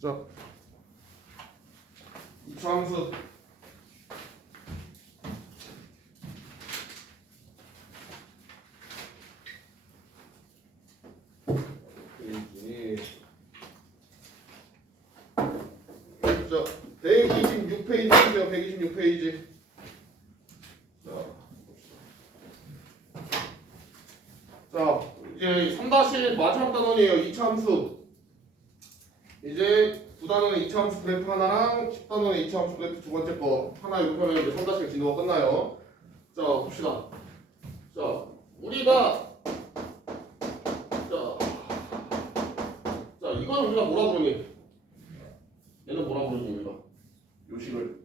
자, 이차함수 자, 126페이지죠. 126페이지. 자, 이제 3-1 마지막 단원이에요. 2차 함수. 이제 9단원의 2차 함수 그래프 하나랑 10단원의 2차 함수 그래프 두 번째 거 하나 이렇게 하면 이제 3-1 진도가 끝나요. 자, 봅시다. 자, 우리가 이거는 우리가 뭐라 부르니? 얘는 뭐라 부르니 우리가? 요 식을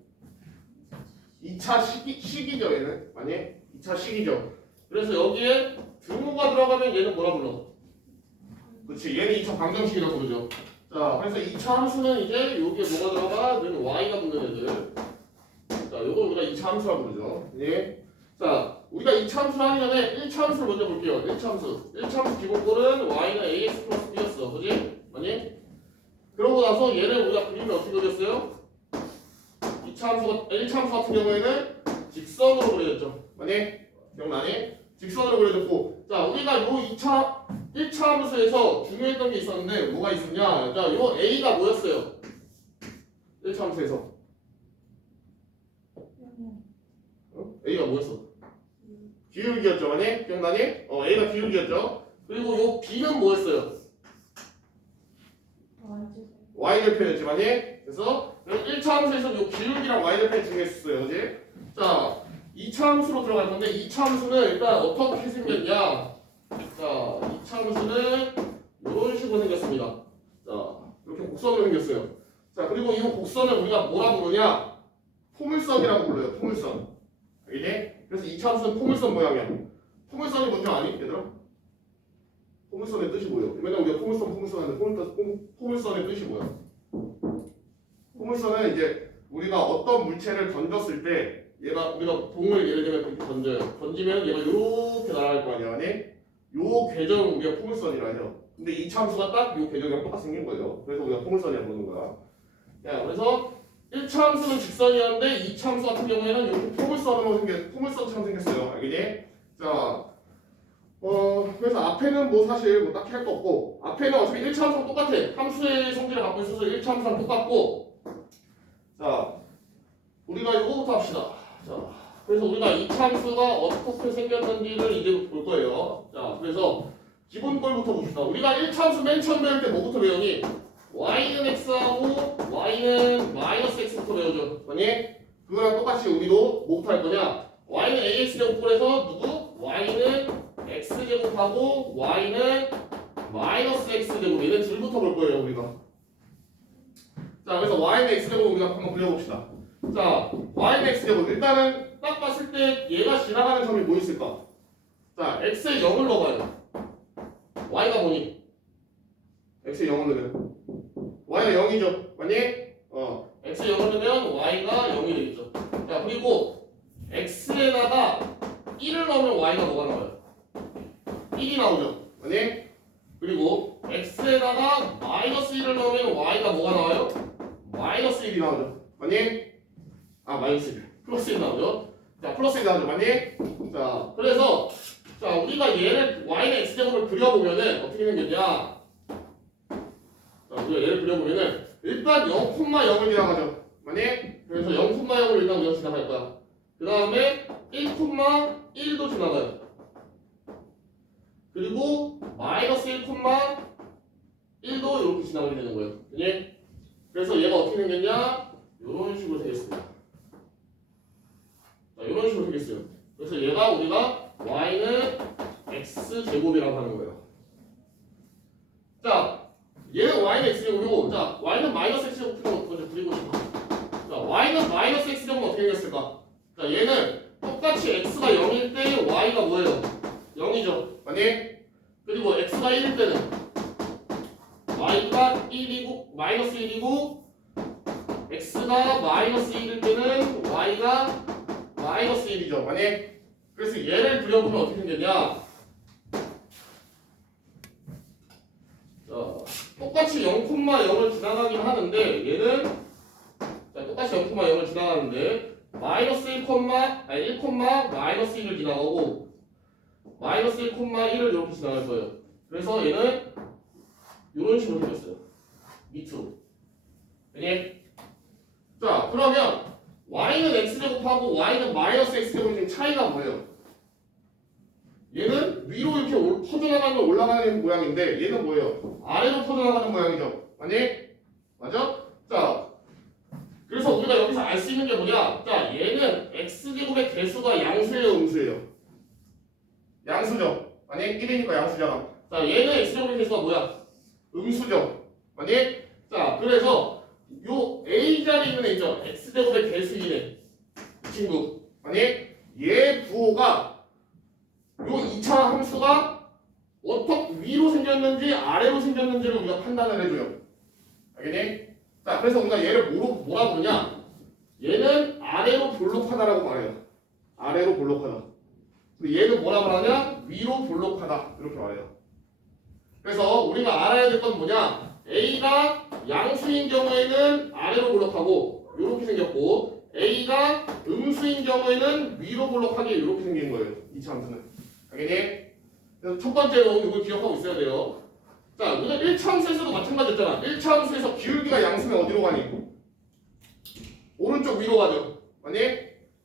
2차 식이죠 얘는. 아니 2차 식이죠. 그래서 여기에 등호가 들어가면 얘는 뭐라 불러? 그렇지, 얘는 2차 방정식이라고 부르죠. 자, 그래서 2차 함수는 이제 여기에 뭐가 들어가? 는 y가 붙는 애들. 자, 요거 우리가 2차 함수라고 부르죠. 예. 자, 우리가 2차 함수를 하기 전에 1차 함수를 먼저 볼게요. 1차 함수. 1차 함수 기본꼴은 y는 ax 플러스 b였어. 그지? 아니? 그러고 나서 얘를 우리가 그리면 어떻게 그렸어요? 1차 함수 같은 경우에는 직선으로 그려졌죠. 아니? 기억나니? 직선으로 그려졌고, 자, 우리가 요 1차 함수에서 중요했던 게 있었는데 뭐가 있었냐? 자, 요 a가 뭐였어요? 1차 함수에서 a가 뭐였어? 기울기였죠, 아니? 기억나니? a가 기울기였죠. 그리고 요 b는 뭐였어요? y절편이었지, 아니? 그래서 1차 함수에서 요 기울기랑 y절편이 중요했었어요, 그지? 자, 2차 함수로 들어갈 건데 2차 함수는 일단 어떻게 생겼냐? 자, 2차 함수는 이런 식으로 생겼습니다. 자, 이렇게 곡선으로 생겼어요. 자, 그리고 이 곡선을 우리가 뭐라 부르냐? 포물선이라고 불러요. 포물선. 알겠니? 그래서 2차 함수는 포물선 모양이야. 포물선이 뭔지 아니? 얘들아? 포물선의 뜻이 뭐예요? 맨날 우리가 포물선 하는데 포물선의 뜻이 뭐야? 포물선은 이제 우리가 어떤 물체를 던졌을 때 우리가 봉을 예를 들면 이렇게 던져요. 던지면 얘가 이렇게 날아갈 거 아니야, 아니? 요 궤적을 우리가 포물선이라 해요. 근데 2차 함수가 딱 요 궤적이랑 똑같이 생긴 거예요. 그래서 우리가 포물선이라고 부르는 거야. 야, 그래서 1차 함수는 직선이었는데 2차 함수 같은 경우에는 이렇게 포물선처럼 생겼어요. 알겠니? 자, 그래서 앞에는 뭐 사실 뭐 딱히 할 거 없고, 앞에는 어차피 1차 함수랑 똑같아. 함수의 성질을 갖고 있어서 1차 함수랑 똑같고. 자, 우리가 이거부터 합시다. 자, 그래서 우리가 2차 함수가 어떻게 생겼는지를 이제 볼 거예요. 자, 그래서 기본 걸부터 봅시다. 우리가 1차 함수 맨 처음 배울 때 뭐부터 배우니? y는 x하고 y는 마이너스 x부터 배우죠. 아니? 그거랑 똑같이 우리도 뭐부터 할 거냐? y는 ax 제곱꼴에서 누구? y는 x제곱하고 y는 마이너스 x제곱. 얘네 둘부터 볼 거예요, 우리가. 자, 그래서 y는 x제곱 우리가 한번 그려봅시다. 자, y는 x제곱. 일단은 딱 봤을 때 얘가 지나가는 점이 뭐 있을까? 자, x에 0을 넣어봐요. y가 뭐니? x에 0을 넣으면 y가 0이죠. 맞니? x에 0을 넣으면 y가 0이 되겠죠. 자, 그리고 x에다가 1을 넣으면 y가 뭐가 나와요? 1이 나오죠. 맞니? 그리고 x에다가 마이너스 1을 넣으면 y가 뭐가 나와요? 마이너스 1이 나오죠. 맞니? 마이너스 1. 플러스 1 나오죠. 자, 플러스 1 나오죠. 맞니? 자, 그래서 자, 우리가 얘를 y는 x제곱을 그려보면은 어떻게 생겼냐? 자, 우리가 얘를 그려보면은 일단 0,0을 지나가죠. 맞니? 그래서 0,0을 일단 우리가 지나갈 거야. 그 다음에 1,1도 지나가요. 그리고 마이너스 1,1도 이렇게 지나가게 되는 거예요. 그지? 그래서 얘가 어떻게 생겼냐? 이런 식으로 생겼습니다. 자, 이런 식으로 생겼어요. 그래서 얘가 우리가 y는 x제곱이라고 하는 거예요. 자, 얘는 y는 x제곱이고, 자, y는 마이너스 x제곱 먼저 그리고 싶어. 자, y는 마이너스 x제곱은 어떻게 생겼을까? 자, 얘는 똑같이 x가 0일 때 y가 뭐예요? 0이죠. 맞니? 그리고 x가 1일 때는 y가 1이고 마이너스 1이고 x가 마이너스 1일 때는 y가 마이너스 1이죠. 맞니? 그래서 얘를 그려보면 어떻게 생겼냐? 자, 똑같이 0,0을 지나가긴 하는데 얘는 자, 똑같이 0,0을 지나가는데 마이너스 1, 아니 1, 마이너스 1을 지나가고 마이너스 1,1을 이렇게 지나갈 거예요. 그래서 얘는 이런 식으로 생겼어요. 밑으로. 네? 자, 그러면 y는 x제곱하고 y는 마이너스 x제곱이 지금 차이가 뭐예요? 얘는 위로 이렇게 퍼져나가는 올라가는 모양인데 얘는 뭐예요? 아래로 퍼져나가는 모양이죠. 아니? 맞아? 자, 그래서 우리가 여기서 알 수 있는 게 뭐냐? 자, 얘는 x제곱의 개수가 양수예요, 음수예요? 양수죠. 아니? 1이니까 양수잖아. 자, 얘는 x제곱의 개수가 뭐야? 음수죠. 아니? 자, 그래서 요 a 자리에 있는 애 있죠? x제곱의 개수이네. 이 친구. 아니? 얘 부호가 요 2차 함수가 어떻게 위로 생겼는지 아래로 생겼는지를 우리가 판단을 해줘요. 알겠니? 자, 그래서 우리가 얘를 뭐라 부르냐? 얘는 아래로 볼록하다라고 말해요. 아래로 볼록하다. 근데 얘는 뭐라 말하냐? 위로 볼록하다. 이렇게 말해요. 그래서 우리가 알아야 될 건 뭐냐? A가 양수인 경우에는 아래로 볼록하고 이렇게 생겼고 A가 음수인 경우에는 위로 볼록하게 이렇게 생긴 거예요. 2차 함수는. 알겠니? 그래서 첫 번째로 이걸 기억하고 있어야 돼요. 자, 우리가 1차 함수에서도 마찬가지였잖아. 1차 함수에서 기울기가 양수면 어디로 가니? 오른쪽 위로 가죠. 아니?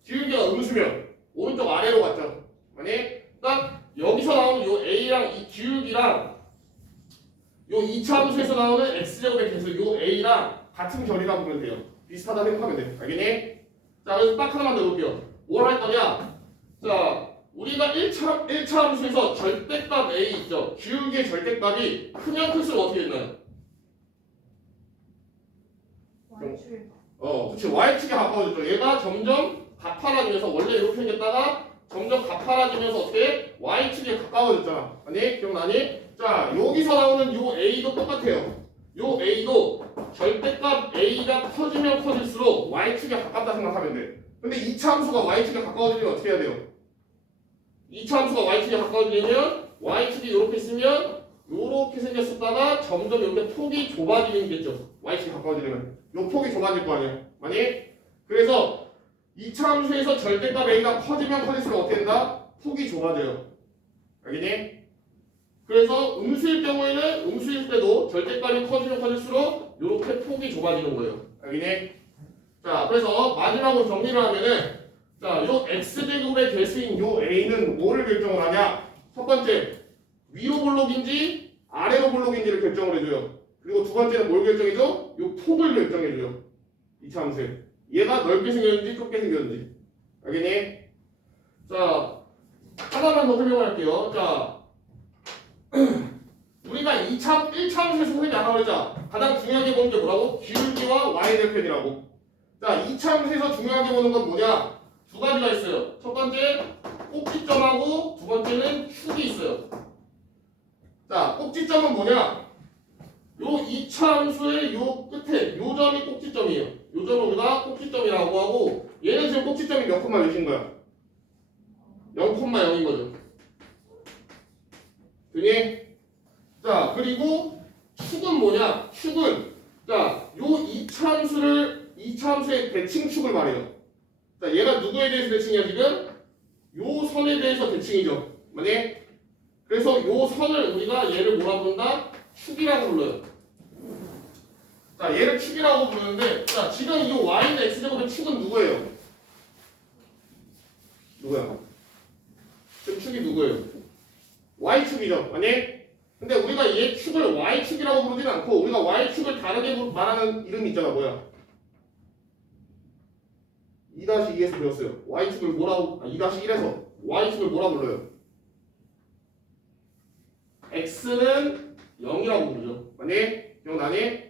기울기가 음수면 오른쪽 아래로 갔죠. 아니? 그러니까 여기서 나오는 요 A랑 이 기울기랑 요 2차 함수에서 나오는 x제곱의 개수 요 A랑 같은 결이라고 보면 돼요. 비슷하다 생각하면 돼. 알겠니? 자, 그래서 딱 하나만 더 볼게요. 뭘 할 거냐? 자, 우리가 1차 함수에서 절대값 A 있죠? 기울기의 절대값이 크면 클수록 어떻게 되나요? 그치. Y축에 가까워졌죠. 얘가 점점 가파라지면서 원래 이렇게 생겼다가 점점 가파라지면서 어떻게? Y축에 가까워졌잖아. 아니? 기억나니? 자, 여기서 나오는 요 A도 똑같아요. 요 A도 절대값 A가 커지면 커질수록 Y축에 가깝다 생각하면 돼. 근데 2차 함수가 Y축에 가까워지면 어떻게 해야 돼요? 2차 함수가 Y축에 가까워지면 Y축이 이렇게 있으면 이렇게 생겼었다가 점점 이렇게 폭이 좁아지는 게죠. Y축이 가까워지려면 요 폭이 좁아질 거 아니야. 아니? 그래서 2차 함수에서 절대값 A가 커지면 커질수록 어떻게 된다? 폭이 좁아져요. 알겠니? 그래서 음수일 경우에는 음수일 때도 절대값이 커지면 커질수록 이렇게 폭이 좁아지는 거예요. 알겠니? 자, 그래서 마지막으로 정리를 하면은 자, 요 x제곱의 개수인 요 a는 뭐를 결정을 하냐? 첫 번째, 위로 볼록인지 아래로 볼록인지를 결정을 해줘요. 그리고 두 번째는 뭘 결정해줘? 요 폭을 결정해줘요. 2차 함수에. 얘가 넓게 생겼는지 좁게 생겼는지. 알겠니? 자, 하나만 더 설명할게요. 자, 우리가 1차 함수에서 선생님이 아까 그랬잖아. 가장 중요하게 보는 게 뭐라고? 기울기와 y절편이라고. 자, 2차 함수에서 중요하게 보는 건 뭐냐? 두 가지가 있어요. 첫 번째 꼭지점하고 두 번째는 축이 있어요. 자, 꼭지점은 뭐냐? 요 2차 함수의 요 끝에 요 점이 꼭지점이에요. 요 점을 우리가 꼭지점이라고 하고 얘는 지금 꼭지점이 몇 콤마 몇인 거야? 0,0인 거죠. 되니? 자, 그리고 축은 뭐냐? 축은 자, 요 2차 함수의 대칭축을 말해요. 자, 얘가 누구에 대해서 대칭이야 지금? 요 선에 대해서 대칭이죠. 뭐니? 그래서 요 선을 우리가 얘를 뭐라 부른다? 축이라고 불러요. 자, 얘를 축이라고 부르는데 자, 지금 이 y는 x제곱의 축은 누구예요? 누구야? 지금 축이 누구예요? y축이죠. 아니? 근데 우리가 얘 축을 y축이라고 부르지는 않고 우리가 y축을 다르게 말하는 이름이 있잖아. 뭐야? 2-2에서 배웠어요. y축을 뭐라고 2-1에서 y축을 뭐라고 불러요? x는 0이라고 부르죠. 아니? 기억나니?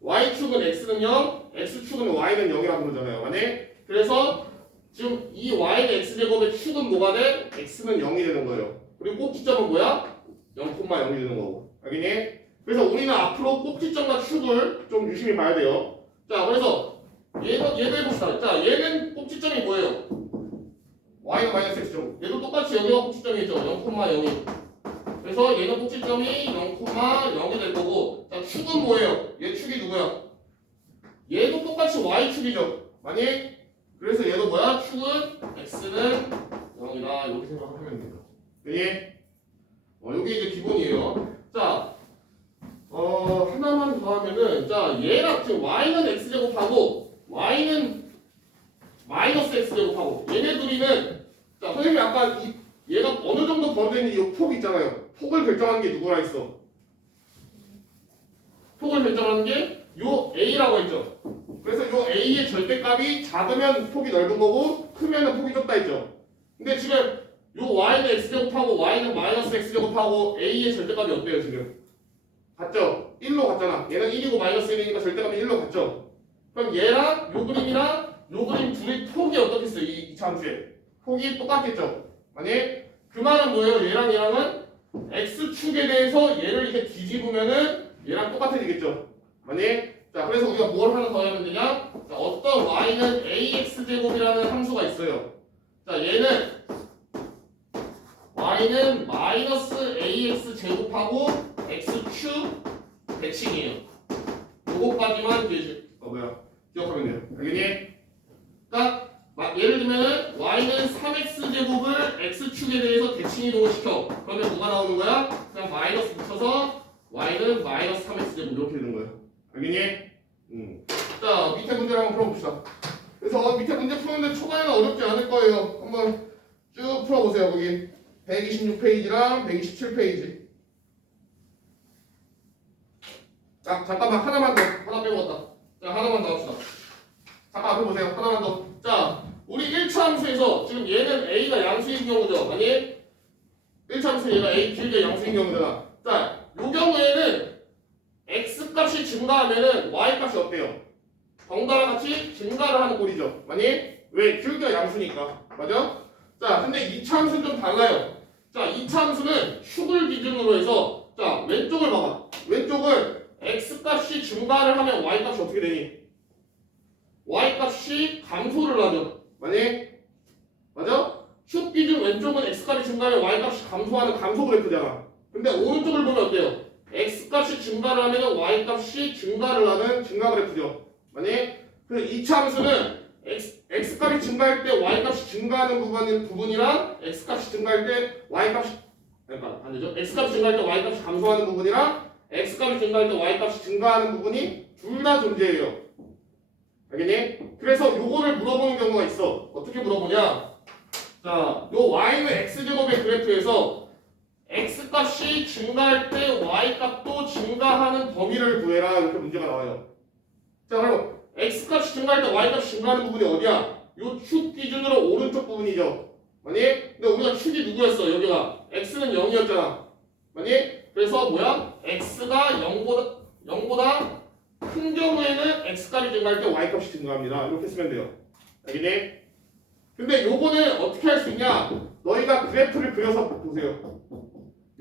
y축은 x는 0, x축은 y는 0이라고 부르잖아요. 아니? 그래서 지금 이 y는 x제곱의 축은 뭐가 돼? x는 0이 되는 거예요. 그리고 꼭지점은 뭐야? 0,0이 되는 거고. 알겠니? 그래서 우리는 앞으로 꼭지점과 축을 좀 유심히 봐야 돼요. 자, 그래서 얘도 해봅시다. 자, 얘는 꼭지점이 뭐예요? y는 마이너스 x죠. 얘도 똑같이 여기가 꼭지점이죠. 0,0이. 그래서 얘는 꼭지점이 0,0이 될 거고 자 축은 뭐예요? 얘 축이 누구야? 얘도 똑같이 y축이죠. 만약 그래서 얘도 뭐야? 축은 x는 0이다 이렇게 생각하면 돼요. 예? 여기 이제 기본이에요. 자, 하나만 더 하면은 자 얘랑 지금 y는 x제곱하고 y는 마이너스 x제곱하고 얘네 둘이는 자 선생님이 아까 얘가 어느 정도 벌어지는지 이 폭 있잖아요. 폭을 결정하는 게 누구라 했어? 폭을 결정하는 게 요 a라고 했죠. 그래서 요 a의 절대값이 작으면 폭이 넓은 거고 크면 폭이 좁다 했죠. 근데 지금 요 y는 x제곱하고 y는 마이너스 x제곱하고 a의 절대값이 어때요 지금? 같죠? 1로 같잖아. 얘는 1이고 마이너스 1이니까 절대값이 1로 같죠? 그럼 얘랑 요 그림이랑 요 그림 둘이 폭이 어떻겠어요? 이 참수의 폭이 똑같겠죠? 만약 그 말은 뭐예요? 얘랑 얘랑은 x축에 대해서 얘를 이렇게 뒤집으면은 얘랑 똑같아지겠죠? 만약 자 그래서 우리가 뭘 하나 더 하면 되냐? 자, 어떤 y는 ax제곱이라는 함수가 있어요. 자 얘는 y는 마이너스 ax 제곱하고 x축 대칭이에요. 요거까지만 이제 기억하면 돼요. 알겠니? 그러니까 예를 들면은 y는 3x 제곱을 x축에 대해서 대칭 이동을 시켜. 그러면 뭐가 나오는 거야? 그냥 마이너스 붙여서 y는 마이너스 3x 제곱 이렇게 되는 거예요. 알겠니? 자 밑에 문제를 한번 풀어봅시다. 그래서 밑에 문제 푸는데 초반에는 어렵지 않을 거예요. 한번 쭉 풀어보세요. 거기 126페이지랑 127페이지. 자 잠깐만 하나만 더 하나 빼먹었다. 자 하나만 더 합시다. 잠깐 앞에 보세요. 하나만 더. 자 우리 1차 함수에서 지금 얘는 a가 양수인 경우죠. 아니 1차 함수 얘가 a 길게 양수인 경우잖아. 자 요 경우에는 x 값이 증가하면은 y 값이 어때요? 덩달아 같이 증가를 하는 꼴이죠. 만약 왜 길게 양수니까 맞아? 자 근데 2차 함수는 좀 달라요. 자 2차 함수는 축을 기준으로 해서 자 왼쪽을 봐봐. 왼쪽을 x 값이 증가를 하면 y 값이 어떻게 되니? y 값이 감소를 하죠. 만약 맞아? 축 기준 왼쪽은 x 값이 증가하면 y 값이 감소하는 감소 그래프잖아. 근데 오른쪽을 보면 어때요? x 값이 증가를 하면 y 값이 증가를 하는 증가 그래프죠. 만약 그 2차 함수는 x 값이 증가할 때 y 값이 증가하는 부분이랑 x 값이 증가할 때 y 값이 그러니까 안 되죠. x 값이 증가할 때 y 값이 감소하는 부분이랑 x 값이 증가할 때 y 값이 증가하는 부분이 둘 다 존재해요. 알겠니? 그래서 요거를 물어보는 경우가 있어. 어떻게 물어보냐? 자, 요 y는 x제곱의 그래프에서 x 값이 증가할 때 y 값도 증가하는 범위를 구해라 이렇게 문제가 나와요. 자, 그럼 x 값이 증가할 때 y 값이 증가하는 부분이 어디야? 요 축 기준으로 오른쪽 부분이죠. 만약 근데 우리가 축이 누구였어? 여기가 x는 0이었잖아. 만약 그래서 뭐야? x가 0보다 큰 경우에는 x 값이 증가할 때 y 값이 증가합니다. 이렇게 쓰면 돼요. 알겠니? 근데 요거는 어떻게 할 수 있냐? 너희가 그래프를 그려서 보세요.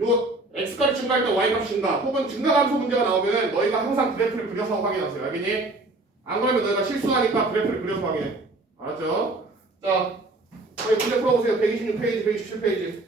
요 x 값이 증가할 때 y 값이 증가 혹은 증가 감소 문제가 나오면 너희가 항상 그래프를 그려서 확인하세요. 알겠니? 안 그러면 너희가 실수하니까 그래프를 그려서 확인해. 알았죠? 자, 저희 문제 풀어보세요. 126페이지, 127페이지.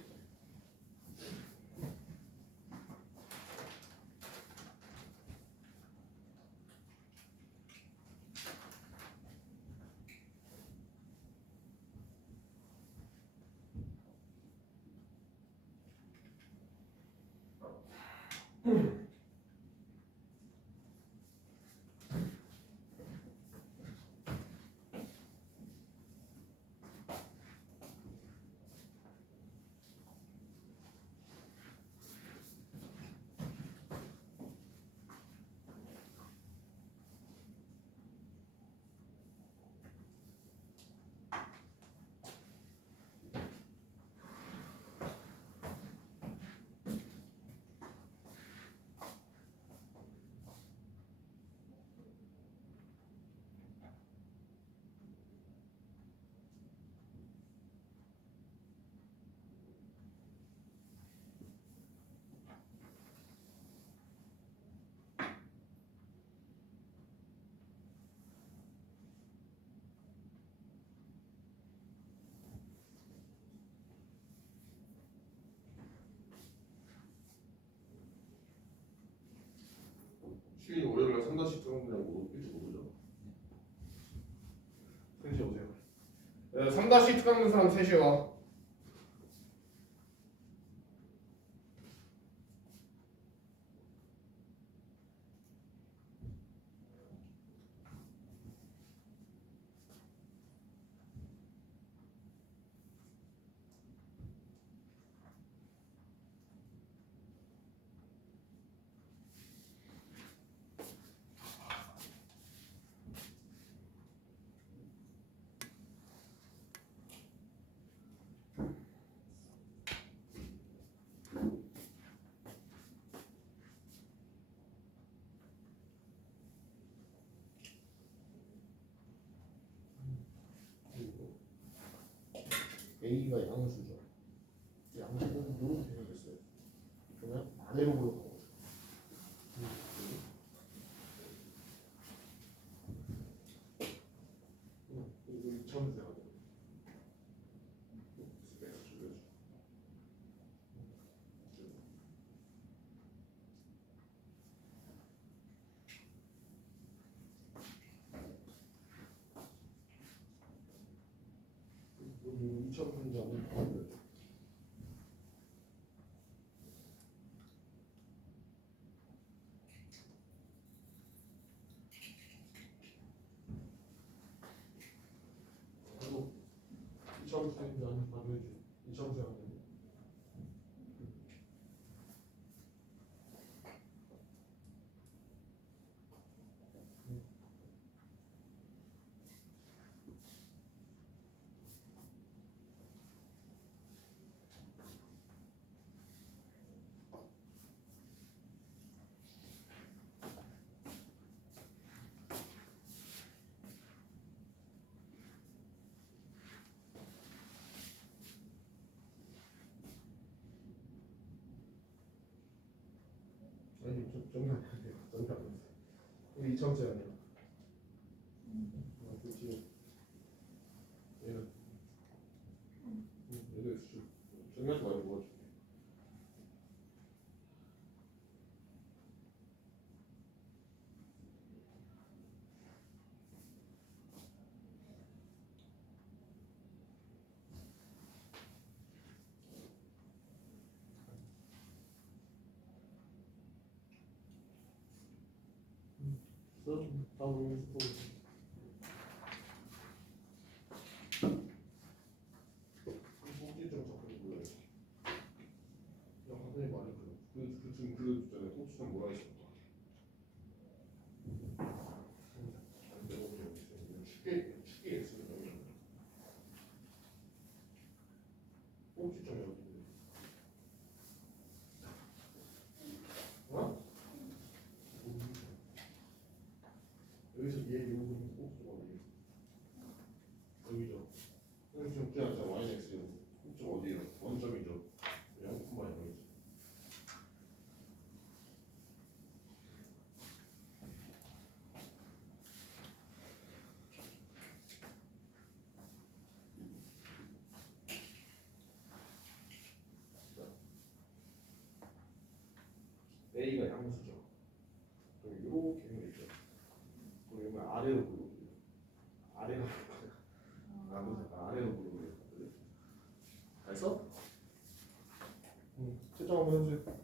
그런 그냥 뭐 일찍 모르죠. 셋이 오세요. 3다시 특강는 사람 셋이 와. A가 양수죠. 양수는 이렇게 생겼어요. 그러면 아래로 보는 거죠. 이거 처음 생각해. 이거 2차 분자는 뭐예요? 이거 2차 분자는 반대지. 2차 분자는 아니 정리 안 돼요. 정리 안 돼요. 이게 2차 분자 아니야. 그렇지. 얘는 얘도 수준. 정리하지 말고 뭐가 있어? 다음 꼭지 좀 적혀서 몰라요. 야, 선생님 말이 그 있잖아요. 꼭지 좀 뭐라 했어? 쉽게 했으면 꼭지점이 어디인데? 어? 여기서 얘 요구는 꼭지점 어디? 여기죠. 여기 지금 그냥 자 YX 꼭지점 어디예요? 원점이죠. 그냥 콤마 여기죠. A가 양수죠. 그럼 이렇게 생겼죠. 그럼 이거 아래로 보여요. 아래로 나도 잠깐 아래로 보여요. 알았어? 채점 한번 해주세요.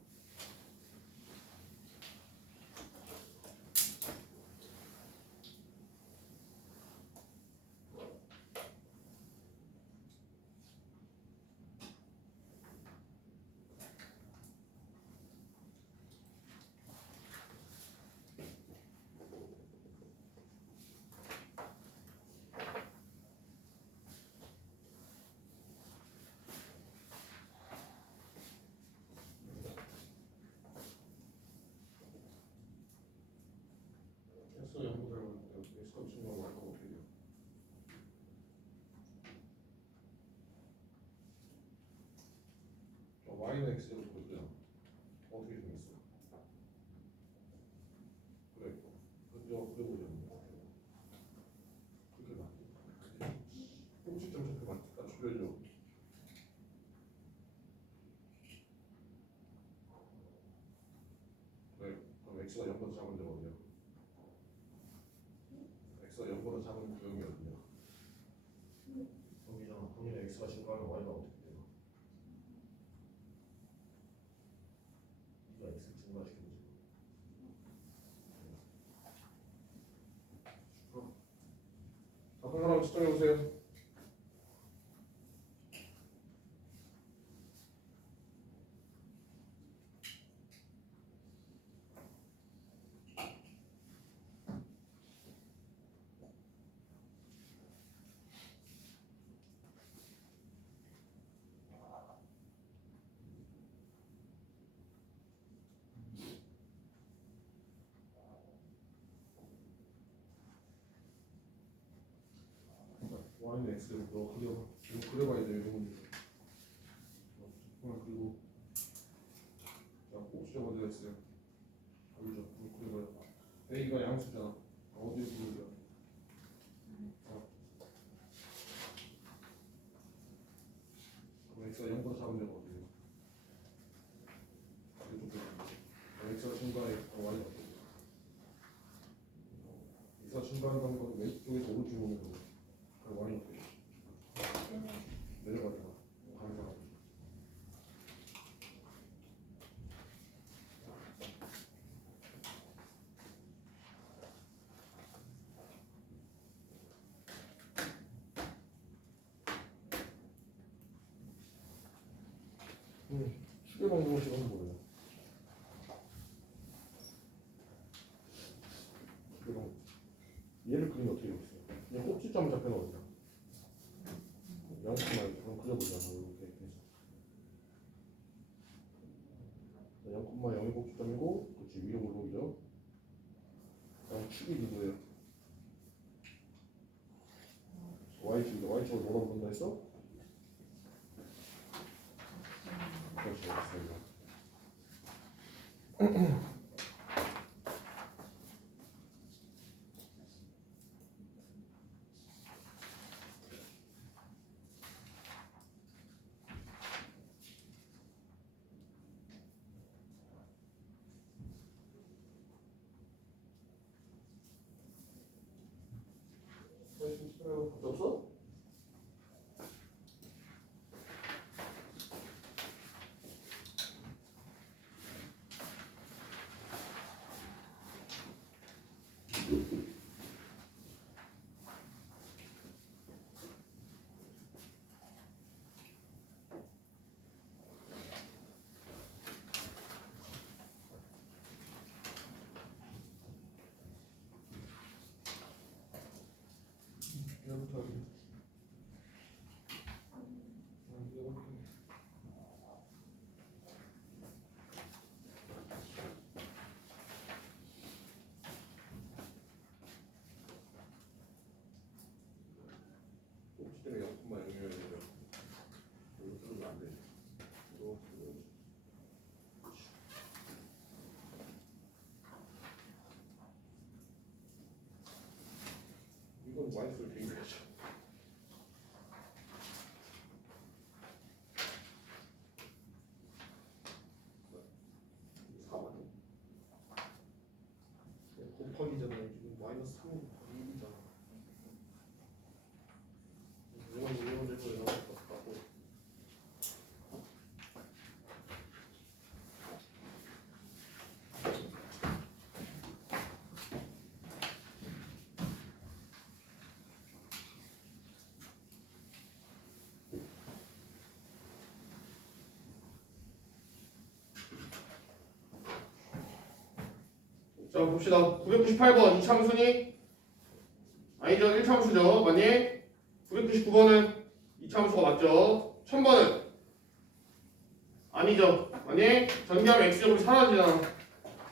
S 연구대로 S가 친구하고 할거 어떻게 돼요? Y는 X로 보여주잖아. 어떻게 생겼어? 그래. 그래 보자면 그렇게 맞. 꼭지점 저렇게 맞춰야죠. 그래. 그럼 X가 0보다 작은 데가 어디야? x가 0보다 작은 구역이거든요. 여기잖아. 당연히 x가 증가하면 y가 어떻게 돼요? 이가 x를 증가시키는 거. 자, 한 사람 측정해 보세요. y는 x로 너 그려봐. 이거 그려봐야 돼. 이런 문제. 그리고 자, 꼭지점 어디가 있어요? 여기죠. 이거 그려봐요. a가 양수잖아. 어디에 그려요? 그럼 x가 0보다 작은 데가 어디예요? 이쪽 그려. x가 증가해. y가 어디예요? x가 증가한다는 건 왼쪽에서 오른쪽으로 오는 거고. 그럼 y는 어떻게 돼요? 내려가잖아. 가는 사람. 추계 방정식은 뭐예요? 추계 방정. 얘를 그리면 어떻게 되겠어요? 그냥 꼭지점을 잡혀 넣어야 양수만 그럼 그려보자. 이렇게 해서 0,0이 꼭지점이고, 그렇지 위로 올라오죠. 그럼 축이 누구예요? y축이다. y축을 뭐라고 본다 했어? 그렇지, 알겠습니다. 없어? 얘부터 하기. 꼭지점이 0,0이어야 되죠. 이거 들으면 안 돼. 이거 이건 y수를 비교해야죠. 곱하기잖아요. 지금 마이너스 3 곱하기 1이잖아. 이건 제곱에 나올 것 같고. 자, 봅시다. 998번 이참수니? 아니죠. 1참수죠. 맞니? 999번은 이참수가 맞죠? 1000번은? 아니죠. 맞니? 전개하면 x제곱이 사라지잖아. 자,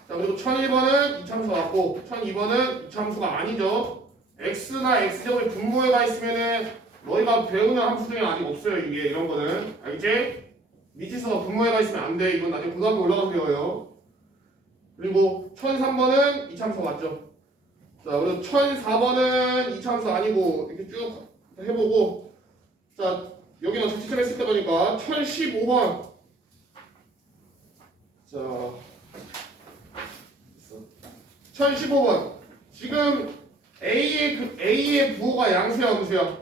그리고 1001번은 이참수가 맞고 1002번은 이참수가 아니죠. x나 x제곱이 분모에가 있으면은 너희가 배우는 함수 중에 아직 없어요. 이게 이런 거는. 알겠지? 미지수가 분모에가 있으면 안 돼. 이건 나중에 고등학교 올라가서 배워요. 그리고 1003번은 이참수가 맞죠. 자, 그리고 1004번은 이참수 아니고 이렇게 쭉 해보고, 자, 여기는 적시점했을 때 보니까 1015번. 자, 1015번. 지금 A의 부호가 양수야 음수야?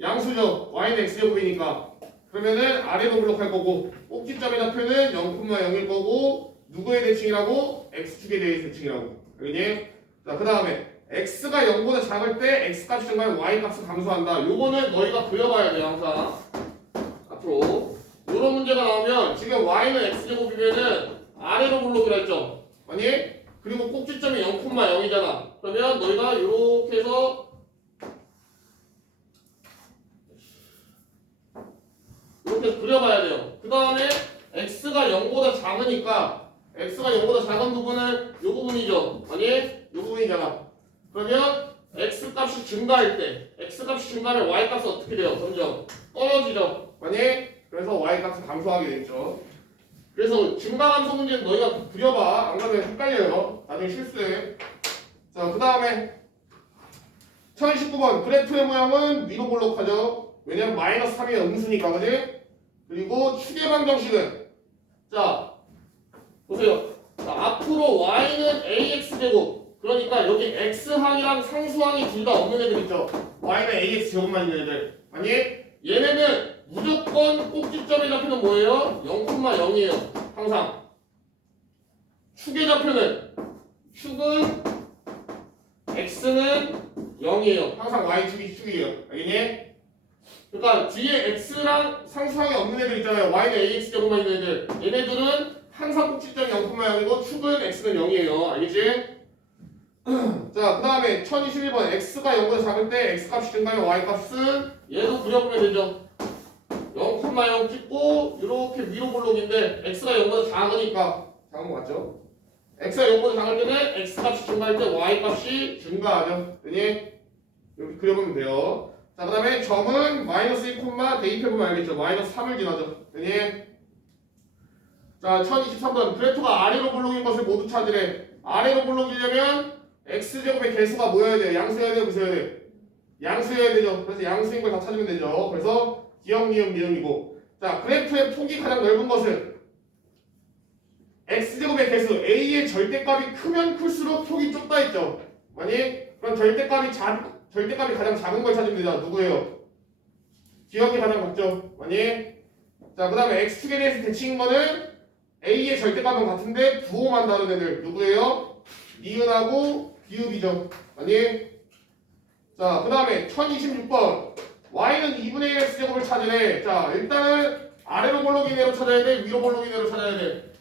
양수죠. y는 x제곱이니까. 그러면은 아래로 블록할 거고 꼭지점의 좌표는 0,0일 거고 누구의 대칭이라고? x축에 대해 대칭이라고. 알겠니? 자, 그 다음에 x가 0보다 작을 때 x값이 증가하면 y값을 감소한다. 요거는 너희가 그려봐야 돼 항상. 앞으로 요런 문제가 나오면 지금 y는 x제곱이면은 아래로 블록이라 했죠. 아니? 그리고 꼭지점이 0,0이잖아. 그러면 너희가 이렇게 해서 이렇게 그려봐야 돼요. 그 다음에 x가 0보다 작으니까 x가 0보다 작은 부분은 이 부분이죠. 아니? 이 부분이잖아. 그러면 x값이 증가할 때 x값이 증가하면 y값은 어떻게 돼요? 점점 떨어지죠. 아니? 그래서 y값은 감소하게 되죠. 그래서 증가 감소 문제는 너희가 그려봐. 안 그러면 헷갈려요. 나중에 실수해. 자, 그 다음에 1019번 그래프의 모양은 위로 볼록하죠. 왜냐면 마이너스 3이 음수니까, 그지? 그리고 축의 방정식은 자 보세요. 자, 앞으로 y는 ax제곱. 그러니까 여기 x항이랑 상수항이 둘 다 없는 애들 있죠. y는 ax제곱만 있는 애들. 아니 얘네는 무조건 꼭지점의 좌표는 뭐예요? 0,0이에요. 항상. 축의 좌표는 축은 x는 0이에요. 항상 y축이 축이에요. 알겠니? 그러니까 뒤에 x랑 상수항이 없는 애들 있잖아요. y는 ax제곱만 있는 애들. 얘네들은 항상 꼭지점이 0,0이고 축은 x는 0이에요. 알겠지? 자, 그 다음에 1021번 x가 0보다 작을 때 x값이 증가하면 y값은 얘도 그려보면 되죠. 0,0 찍고 이렇게 위로 볼록인데 x가 0보다 작으니까 작은 거 맞죠? x가 0보다 작을 때는 x값이 증가할 때 y값이 증가하죠. 되니? 이렇게 그려보면 돼요. 자, 그 다음에 점은 마이너스 1, 대입해보면 알겠죠. 마이너스 3을 지나죠. 되니? 자, 1023번 그래프가 아래로 볼록인 것을 모두 찾으래. 아래로 볼록이려면 x제곱의 개수가 뭐여야 돼? 양수여야 돼? 무수여야 돼? 양수여야 되죠. 그래서 양수인 걸 다 찾으면 되죠. 그래서 기억, 미음, 미음이고. 자, 그래프의 폭이 가장 넓은 것은 x제곱의 개수 a의 절대값이 크면 클수록 폭이 좁다 했죠. 아니? 그럼 절대값이 가장 작은 걸 찾으면 되잖아. 누구예요? 기억이 가장 작죠. 아니? 자, 그 다음에 x축에 대해서 대칭인 거는 a의 절대값은 같은데 부호만 다른 애들 누구예요? 니은하고 비읍이죠. 아니? 자, 그 다음에 1026번 y는 2분의 1 x제곱을 찾으래. 자, 일단은 아래로 볼록인 애로 찾아야 돼? 위로 볼록인 애로 찾아야 돼?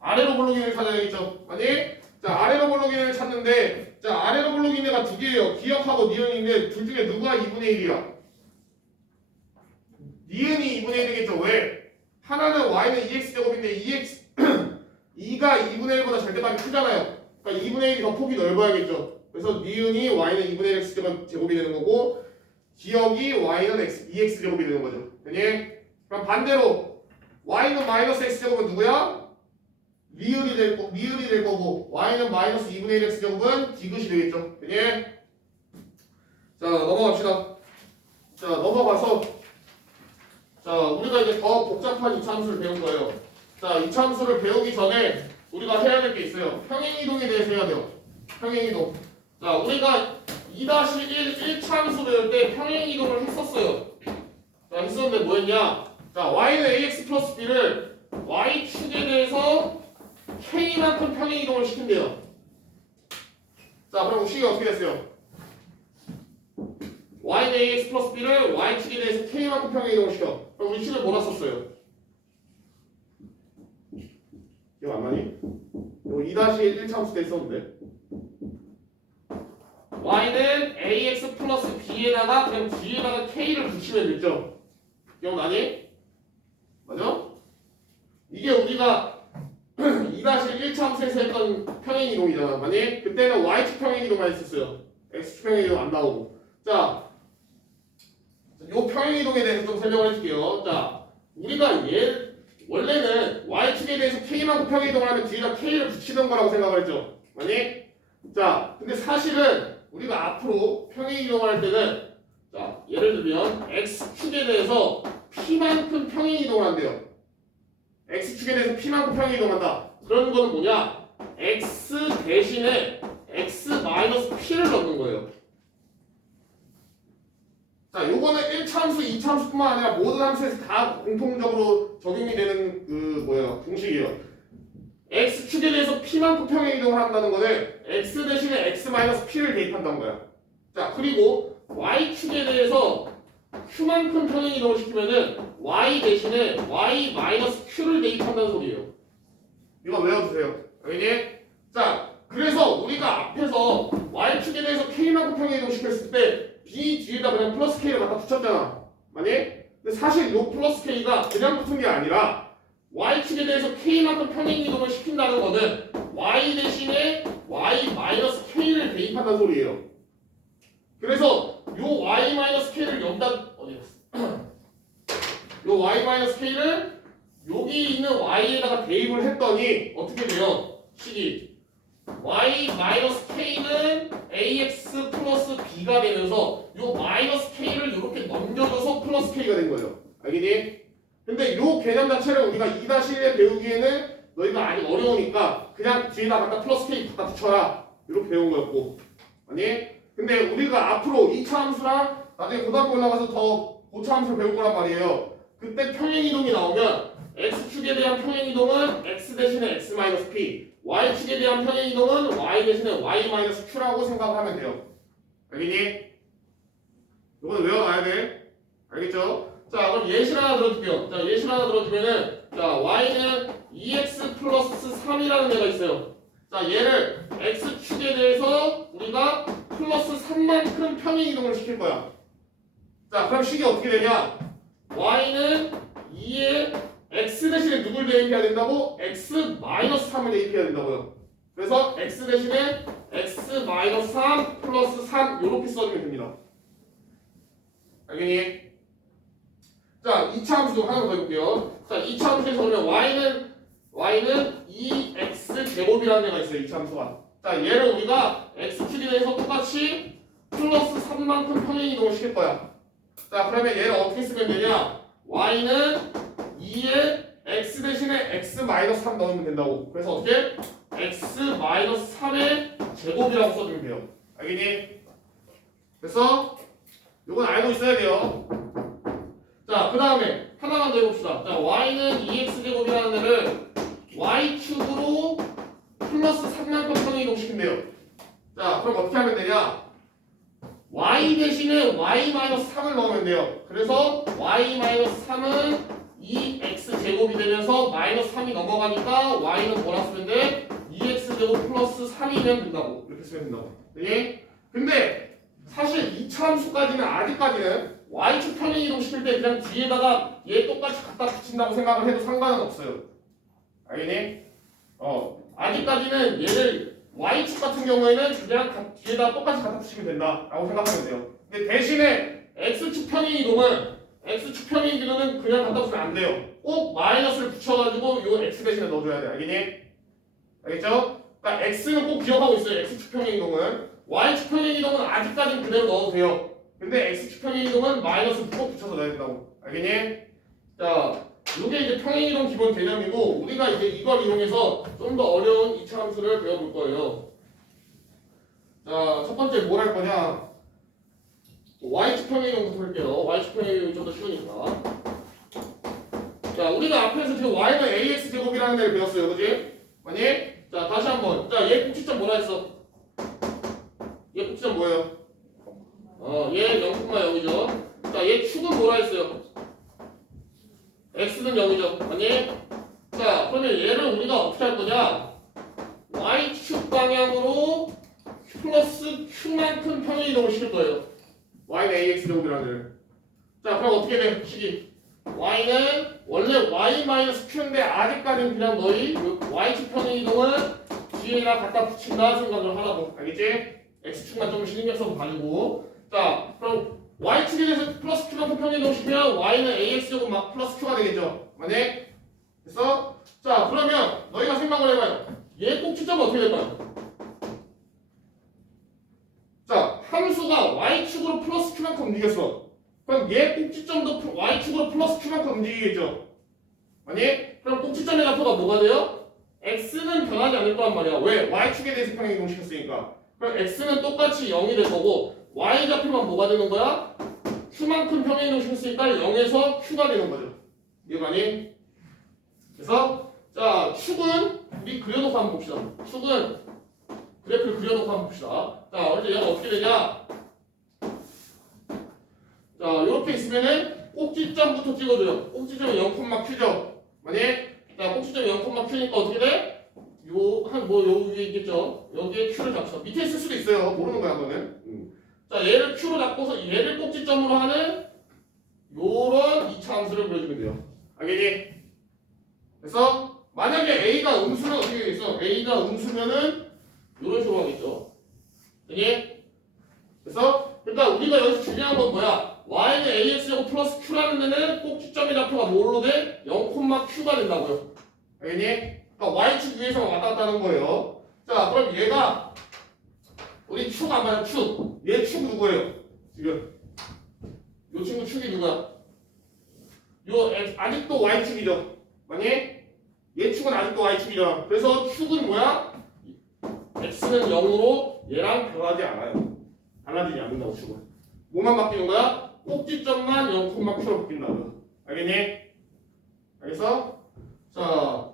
아래로 볼록인 애를 찾아야겠죠. 아니? 자, 아래로 볼록인 애를 찾는데 자, 아래로 볼록인 애가 두 개예요. 기억하고 니은인데 둘 중에 누가 2분의 1이야? 니은이 2분의 1이겠죠. 왜? 하나는 y는 2x제곱인데 2가 2분의 1보다 절대값이 크잖아요. 그러니까 2분의 1이 더 폭이 넓어야겠죠. 그래서 니은이 y는 2분의 1 x제곱이 되는 거고 기억이 y는 2x제곱이 되는 거죠. 되니? 그럼 반대로 y는 마이너스 x제곱은 누구야? 리을이 될 거고 y는 마이너스 2분의 1 x제곱은 디귿이 되겠죠. 되니? 자, 넘어갑시다. 자, 넘어가서 자, 우리가 이제 더 복잡한 이차함수를 배운 거예요. 자, 이차함수를 배우기 전에 우리가 해야 될 게 있어요. 평행이동에 대해서 해야 돼요. 평행이동. 자, 우리가 2-1 1차함수 배울 때 평행이동을 했었어요. 자, 했었는데 뭐였냐? 자, y는 ax 플러스 b를 y축에 대해서 k만큼 평행이동을 시킨대요. 자, 그럼 식이 어떻게 됐어요? y는 ax 플러스 b를 y축에 대해서 k만큼 평행이동을 시켜. 그럼 우리 식을 뭐라 썼어요? 기억 안 나니? 이거 2-1 1차함수 때 있었는데 y는 ax 플러스 b에다가 그냥 뒤에다가 k를 붙이면 됐죠? 기억나니? 맞아? 이게 우리가 2-1 1차함수에서 했던 평행이동이잖아. 만약 그때는 y축 평행이동만 했었어요. x축 평행이동 안 나오고. 자, 요 평행이동에 대해서 좀 설명을 해줄게요. 자, 우리가 원래는 y축에 대해서 k만큼 평행이동을 하면 뒤에다 k를 붙이던 거라고 생각을 했죠. 아니? 자, 근데 사실은 우리가 앞으로 평행이동을 할 때는 자, 예를 들면 x축에 대해서 p만큼 평행이동을 한대요. x축에 대해서 p만큼 평행이동한다. 그런 거는 뭐냐? x 대신에 마이너스 p를 넣는 거예요. 자, 요거는 1차함수, 2차함수뿐만 아니라 모든 함수에서 다 공통적으로 적용이 되는 공식이에요. x축에 대해서 p만큼 평행 이동을 한다는 거는 x 대신에 x-p를 대입한다는 거야. 자, 그리고 y축에 대해서 q만큼 평행 이동을 시키면은 y 대신에 y-q를 대입한다는 소리예요. 이거 외워두세요. 알겠니? 자, 그래서 우리가 앞에서 y축에 대해서 k만큼 평행 이동 시켰을 때 b 뒤에다 그냥 플러스 k를 갖다 붙였잖아. 맞니? 근데 사실 요 플러스 k가 그냥 붙은 게 아니라 y축에 대해서 k만큼 평행 이동을 시킨다는 거는 y 대신에 y-k를 대입한다는 소리예요. 그래서 요 y-k를 여기다 어디 갔어? 요 y-k를 여기 있는 y에다가 대입을 했더니 어떻게 돼요? 식이 y-k는 ax 플러스 b가 되면서 요 마이너스 k를 이렇게 넘겨줘서 플러스 k가 된 거예요. 알겠니? 근데 요 개념 자체를 우리가 2-1에 배우기에는 너희가 아직 어려우니까 그냥 뒤에다 갖다 플러스 k 갖다 붙여라 이렇게 배운 거였고, 아니? 근데 우리가 앞으로 2차 함수랑 나중에 고등학교 올라가서 더 고차 함수를 배울 거란 말이에요. 그때 평행 이동이 나오면 x축에 대한 평행 이동은 x 대신에 x-p, y축에 대한 평행 이동은 y 대신에 y-q라고 생각을 하면 돼요. 알겠니? 이거는 외워놔야 돼. 알겠죠? 자, 그럼 예시 하나 들어줄게요. 자, 예시 하나 들어주면은, 자, y는 2x 플러스 3이라는 애가 있어요. 자, 얘를 x축에 대해서 우리가 플러스 3만큼 평행 이동을 시킬 거야. 자, 그럼 식이 어떻게 되냐? y는 2에 x 대신에 누굴 대입해야 된다고? x-3을 대입해야 된다고요. 그래서 x 대신에 x-3 플러스 3 이렇게 써주면 됩니다. 알겠니? 자, 2차 함수 하나 더 해볼게요. 자, 2차 함수에서 보면 y는 2x 제곱이라는 애가 있어요. 2차 함수가. 자, 얘를 우리가 x축에 대해서 똑같이 플러스 3만큼 평행 이동을 시킬 거야. 자, 그러면 얘를 어떻게 쓰면 되냐? y는 2에 x 대신에 x-3 넣으면 된다고. 그래서 어떻게? x-3의 제곱이라고 써주면 돼요. 알겠니? 그래서 이건 알고 있어야 돼요. 자, 그 다음에 하나만 더 해봅시다. 자, y는 2x제곱이라는 애를 y축으로 플러스 3만큼 평행 이동시킨대요. 자, 그럼 어떻게 하면 되냐? y 대신에 y-3을 넣으면 돼요. 그래서 y-3은 2x제곱이 되면서 마이너스 3이 넘어가니까 y는 뭐라 쓰면 돼? 2x제곱 플러스 3이면 된다고. 이렇게 쓰면 된다고. 네? 근데 사실 2차 함수까지는 아직까지는 y축 평행 이동 시킬 때 그냥 뒤에다가 얘 똑같이 갖다 붙인다고 생각을 해도 상관은 없어요. 알겠니? 아직까지는 얘를 y축 같은 경우에는 그냥 뒤에다 똑같이 갖다 붙이면 된다라고 생각하면 돼요. 근데 대신에 x축 평행 이동은 그냥 갖다 붙이면 안 돼요. 꼭 마이너스를 붙여가지고 요 x 대신에 넣어줘야 돼. 알겠니? 알겠죠? 그러니까 x는 꼭 기억하고 있어요. x축 평행 이동은. y축 평행 이동은 아직까지는 그대로 넣어도 돼요. 근데 x축 평행 이동은 마이너스 꼭 붙여서 넣어야 된다고. 알겠니? 자, 이게 이제 평행 이동 기본 개념이고 우리가 이제 이걸 이용해서 좀 더 어려운 2차 함수를 배워볼 거예요. 자, 첫 번째 뭘 할 거냐? y축 평행 이동부터 할게요. y축 평행 이동이 좀 더 쉬우니까. 자, 우리가 앞에서 지금 y는 ax 제곱이라는 애를 배웠어요. 그지? 맞니? 자, 다시 한번. 자, 얘 꼭지점 뭐라 했어? 얘 꼭지점 뭐예요? 얘 0,0이죠. 자, 얘 축은 뭐라 했어요? x는 0이죠. 맞니? 자, 그러면 얘를 우리가 어떻게 할 거냐? y축 방향으로 플러스 q만큼 평행 이동을 시킬 거예요. y는 ax 제곱이라는 애를. 자, 그럼 어떻게 돼? 식이 y는 원래 y-q인데 아직까지는 그냥 너희 y축 평행 이동은 뒤에다 갖다 붙인다 생각을 하라고. 알겠지? x축만 좀 신경 써서 가지고. 자, 그럼 y축에 대해서 플러스 q만큼 평행 이동시키면 y는 ax제곱 막 플러스 q가 되겠죠. 맞니? 됐어? 자, 그러면 너희가 생각을 해봐요. 얘 꼭지점은 어떻게 될까요? 자, 함수가 y축으로 플러스 q만큼 움직였어. 그럼 얘 꼭지점도 y축으로 플러스 q만큼 움직이겠죠. 아니? 그럼 꼭지점의 좌표가 뭐가 돼요? x는 변하지 않을 거란 말이야. 왜? y축에 대해서 평행 이동시켰으니까. 그럼 x는 똑같이 0이 될 거고 y 좌표만 뭐가 되는 거야? q만큼 평행이동 시켰으니까 0에서 q가 되는 거죠. 이해가니? 그래서 자 축은 우리 그려놓고 한번 봅시다. 축은 그래프를 그려놓고 한번 봅시다. 자 먼저 얘가 어떻게 되냐? 자 이렇게 있으면은 꼭지점부터 찍어줘요. 꼭지점이 0,q죠. 만약에 자 꼭지점이 0,q니까 어떻게 돼? 요 위에 있겠죠. 여기에 q를 잡죠. 밑에 있을 수도 있어요. 모르는 거야 그거는. 자 얘를 q로 잡고서 얘를 꼭지점으로 하는 요런 2차 함수를 그려주면 돼요. 알겠니? 그래서 만약에 a가 음수면 어떻게 되겠어? a가 음수면은 요런 식으로 하겠죠. 알겠니? 그래서 그러니까 우리가 여기서 중요한 건 뭐야? y는 ax제곱 플러스 q라는 데는 꼭지점의 좌표가 뭘로 돼? 0,q가 된다고요. 알겠니? 그러니까 y축 위에서 왔다 갔다 하는 거예요. 자 그럼 얘가 우리 축 안 봐요. 축. 얘 축 누구예요? 지금 요 친구 축이 누구야? 요 아직도 y축이죠. 만약에 얘 축은 아직도 y축이잖아. 그래서 축은 뭐야? x는 0으로 얘랑 변하지 않아요. 달라지지 않는다고 축은. 뭐만 바뀌는 거야? 꼭지점만 0,q로 바뀐다고요. 알겠니? 알겠어? 자,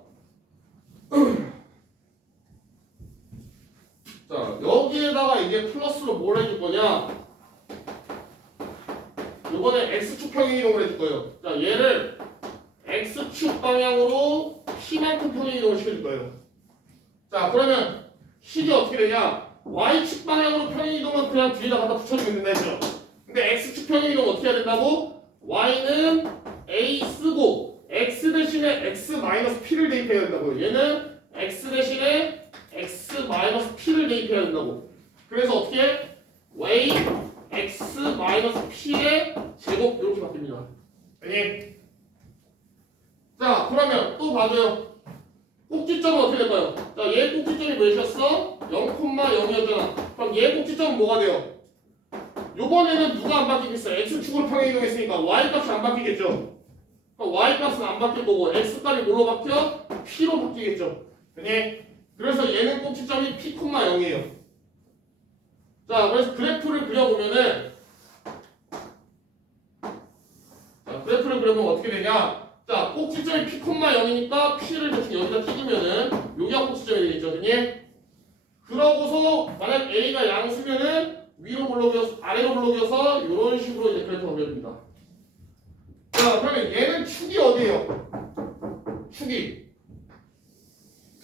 자 여기에다가 이제 플러스로 뭘 해줄 거냐? 요번에 x축 평행이동을 해줄 거예요. 자 얘를 x축 방향으로 p만큼 평행이동을 시켜줄 거예요. 자 그러면 식이 어떻게 되냐? y축 방향으로 평행이동은 그냥 뒤에다 갖다 붙여주면 된다 했죠. 근데 x축 평행이동 어떻게 해야 된다고? y는 a 쓰고 x 대신에 x-p를 대입해야 된다고요. 얘는 x 대신에 x-p를 대입해야 된다고. 그래서 어떻게? y x-p의 제곱 이렇게 바뀝니다. 아니? 자 그러면 또 봐줘요. 꼭지점은 어떻게 될까요? 자 얘 꼭지점이 몇이었어? 0,0이었잖아. 그럼 얘 꼭지점은 뭐가 돼요? 요번에는 누가 안 바뀌겠어? x축으로 평행이동했으니까 y값이 안 바뀌겠죠. 그럼 y값은 안 바뀔 거고 x값이 뭘로 바뀌어? p로 바뀌겠죠. 아니? 그래서 얘는 꼭지점이 p, 0이에요. 자 그래서 그래프를 그려보면은 자 그래프를 그려보면 어떻게 되냐? 자 꼭지점이 p, 0이니까 p를 대충 여기다 찍으면은 여기가 꼭지점이 되겠죠. 그니? 그러고서 만약 a가 양수면은 위로 블록이어서 아래로 블록이어서 이런 식으로 이제 그래프가 그려집니다. 자 그러면 얘는 축이 어디예요? 축이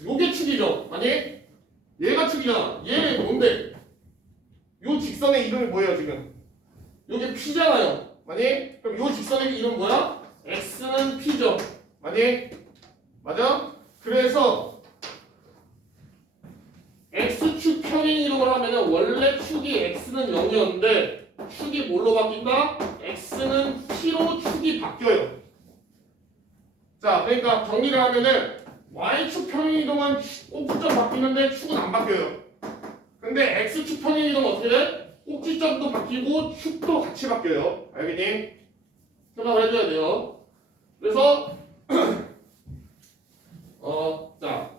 요게 축이죠. 아니 얘가 축이잖아. 얘 뭔데? 요 직선의 이름이 뭐예요 지금? 요게 p잖아요. 아니 그럼 요 직선의 이름 뭐야? x는 p죠. 아니 맞아? 그래서 x축 평행이동을 하면은 원래 축이 x는 0이었는데 축이 뭘로 바뀐다? x는 p로 축이 바뀌어요. 자 그러니까 정리를 하면은 y축 평행이동은 꼭지점 바뀌는데 축은 안 바뀌어요. 근데 x축 평행이동은 어떻게 돼? 꼭지점도 바뀌고 축도 같이 바뀌어요. 알겠니? 생각을 해줘야 돼요. 그래서 자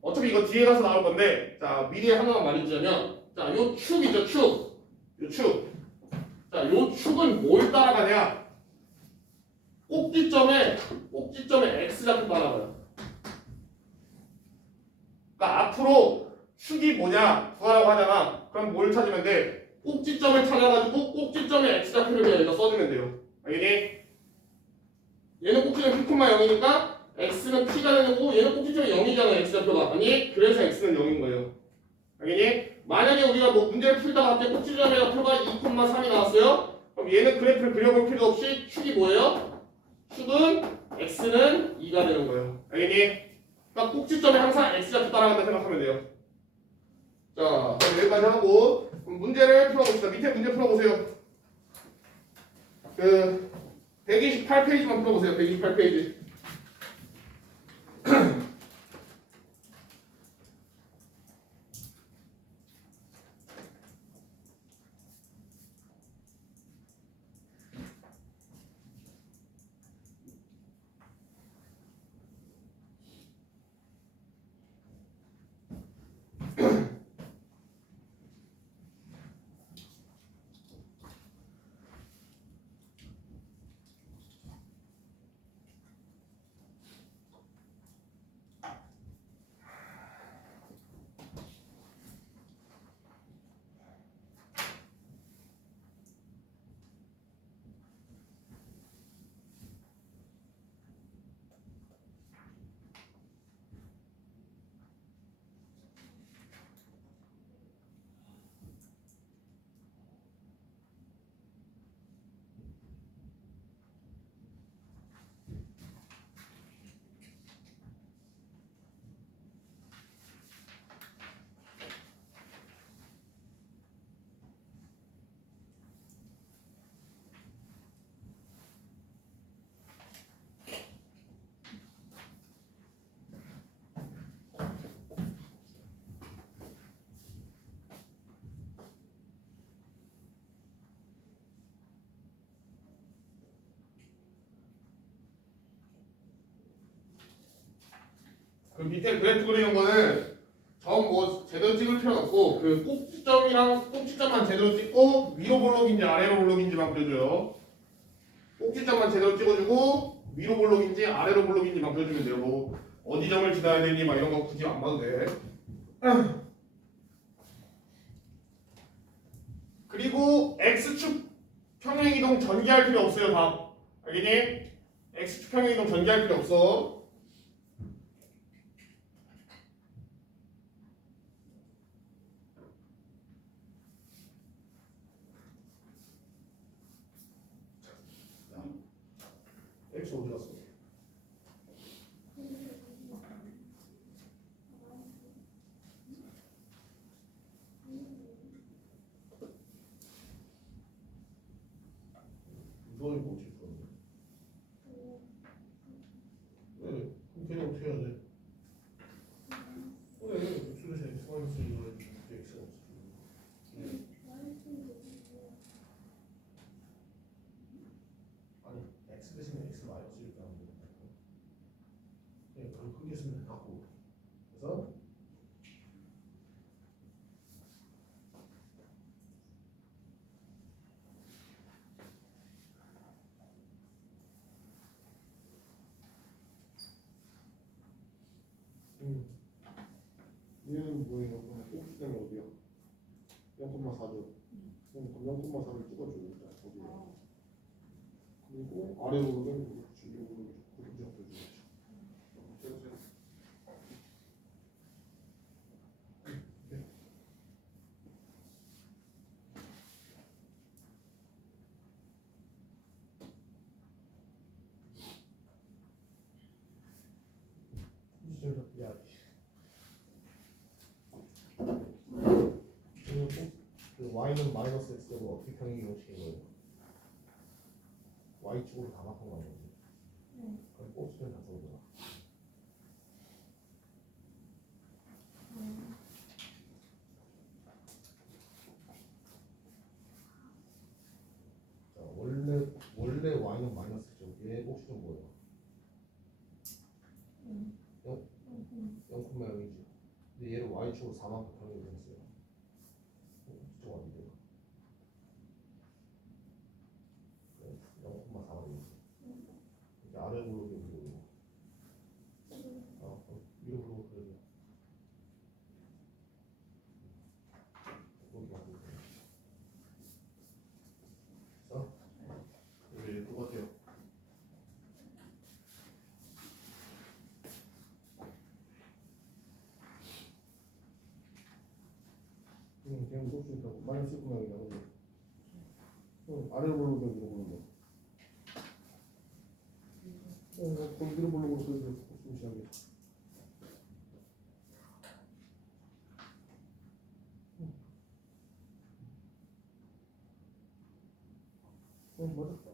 어차피 이거 뒤에 가서 나올 건데 자 미리 하나만 말해주자면 자 요 축이죠. 축. 요 축. 자 요 축은 뭘 따라가냐? 꼭지점에 x좌표 따라가요. 그러니까 앞으로 축이 뭐냐 구하라고 하잖아. 그럼 뭘 찾으면 돼? 꼭지점을 찾아가지고 꼭지점에 x좌표를 그냥 여기다 써주면 돼요. 알겠니? 얘는 꼭지점 p, 0이니까 x는 p가 되는 거고 얘는 꼭지점이 0이잖아 x좌표가. 아니 그래서 x는 0인 거예요. 알겠니? 만약에 우리가 뭐 문제를 풀다가 갑자기 꼭지점의 좌표가 2,3이 나왔어요. 그럼 얘는 그래프를 그려볼 필요 없이 축이 뭐예요? 축은 x는 2가 되는 거예요. 알겠니? 그러니까 꼭지점에 항상 x좌표 따라간다 생각하면 돼요. 자 그럼 여기까지 하고 그럼 문제를 풀어봅시다. 밑에 문제 풀어보세요. 그 128페이지만 풀어보세요. 128페이지. 그 밑에 그래프 그리는 거는 점 뭐 제대로 찍을 필요는 없고 그 꼭지점이랑 꼭지점만 제대로 찍고 위로 볼록인지 아래로 볼록인지만 그려줘요. 꼭지점만 제대로 찍어주고 위로 볼록인지 아래로 볼록인지만 그려주면 돼요. 뭐 어디 점을 지나야 되니 막 이런 거 굳이 안 봐도 돼. 그리고 x축 평행이동 전개할 필요 없어요. 답 알겠니? x축 평행이동 전개할 필요 없어. x 어디 갔어? 이거 이거 어떻게 풀었네? 왜? 그럼 걔는 어떻게 해야 돼? 그래, x에서 x 마이너스 1을 x가 없어. 아니, x 대신에 x 마이너스 1을 하면 되니까. 네, 그럼 크게 쓰면 된다고. 그래서 얘는 뭐예요? 그럼 꼭지점이 어디야? 0,4죠. 그럼 0,4를 찍어줘 일단 거기에. 그리고 아래로는 위로 그렇게 잡혀주겠죠. 야, 그 y는 마이너스 x로 어떻게 평행이동 시킨 거예요? y축으로 다 바꾼 거 아니에요? 그럼 꼭지점 다 써보자. 자, 원래 y는 마이너스 x죠. 얘 꼭지점 뭐예요? 0,0이지. 근데 얘를 y축으로 4만큼 평행이동 했어요. 꼭지점 어디예요? 0,4만이지. 이제 아래 블록이 뭐예요? 위로 블록 그려줘. 여기 어디 있어? 여기 똑같아요. 그냥 볼수 있다고. 마이너스 9만이라고. 아래로 블록이 위로 블록이. 그럼 위로 블록으로 그려줘. 무시하게. 맞았다.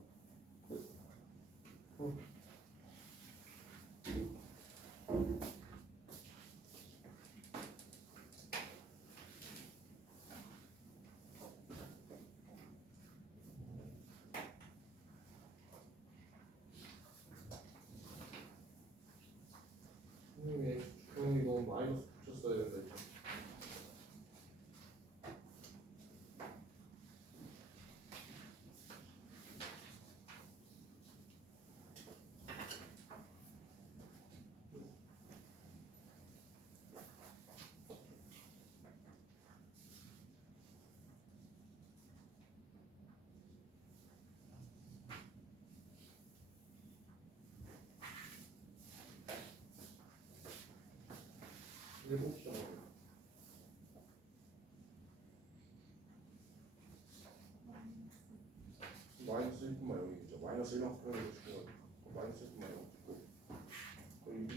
이거 마이너스 붙였어야 된다. 일곱 점. 마이너스 1분만 여기 있죠. 마이너스 1만큼 표현해 주시고 마이너스 1분만 여기 있고 거의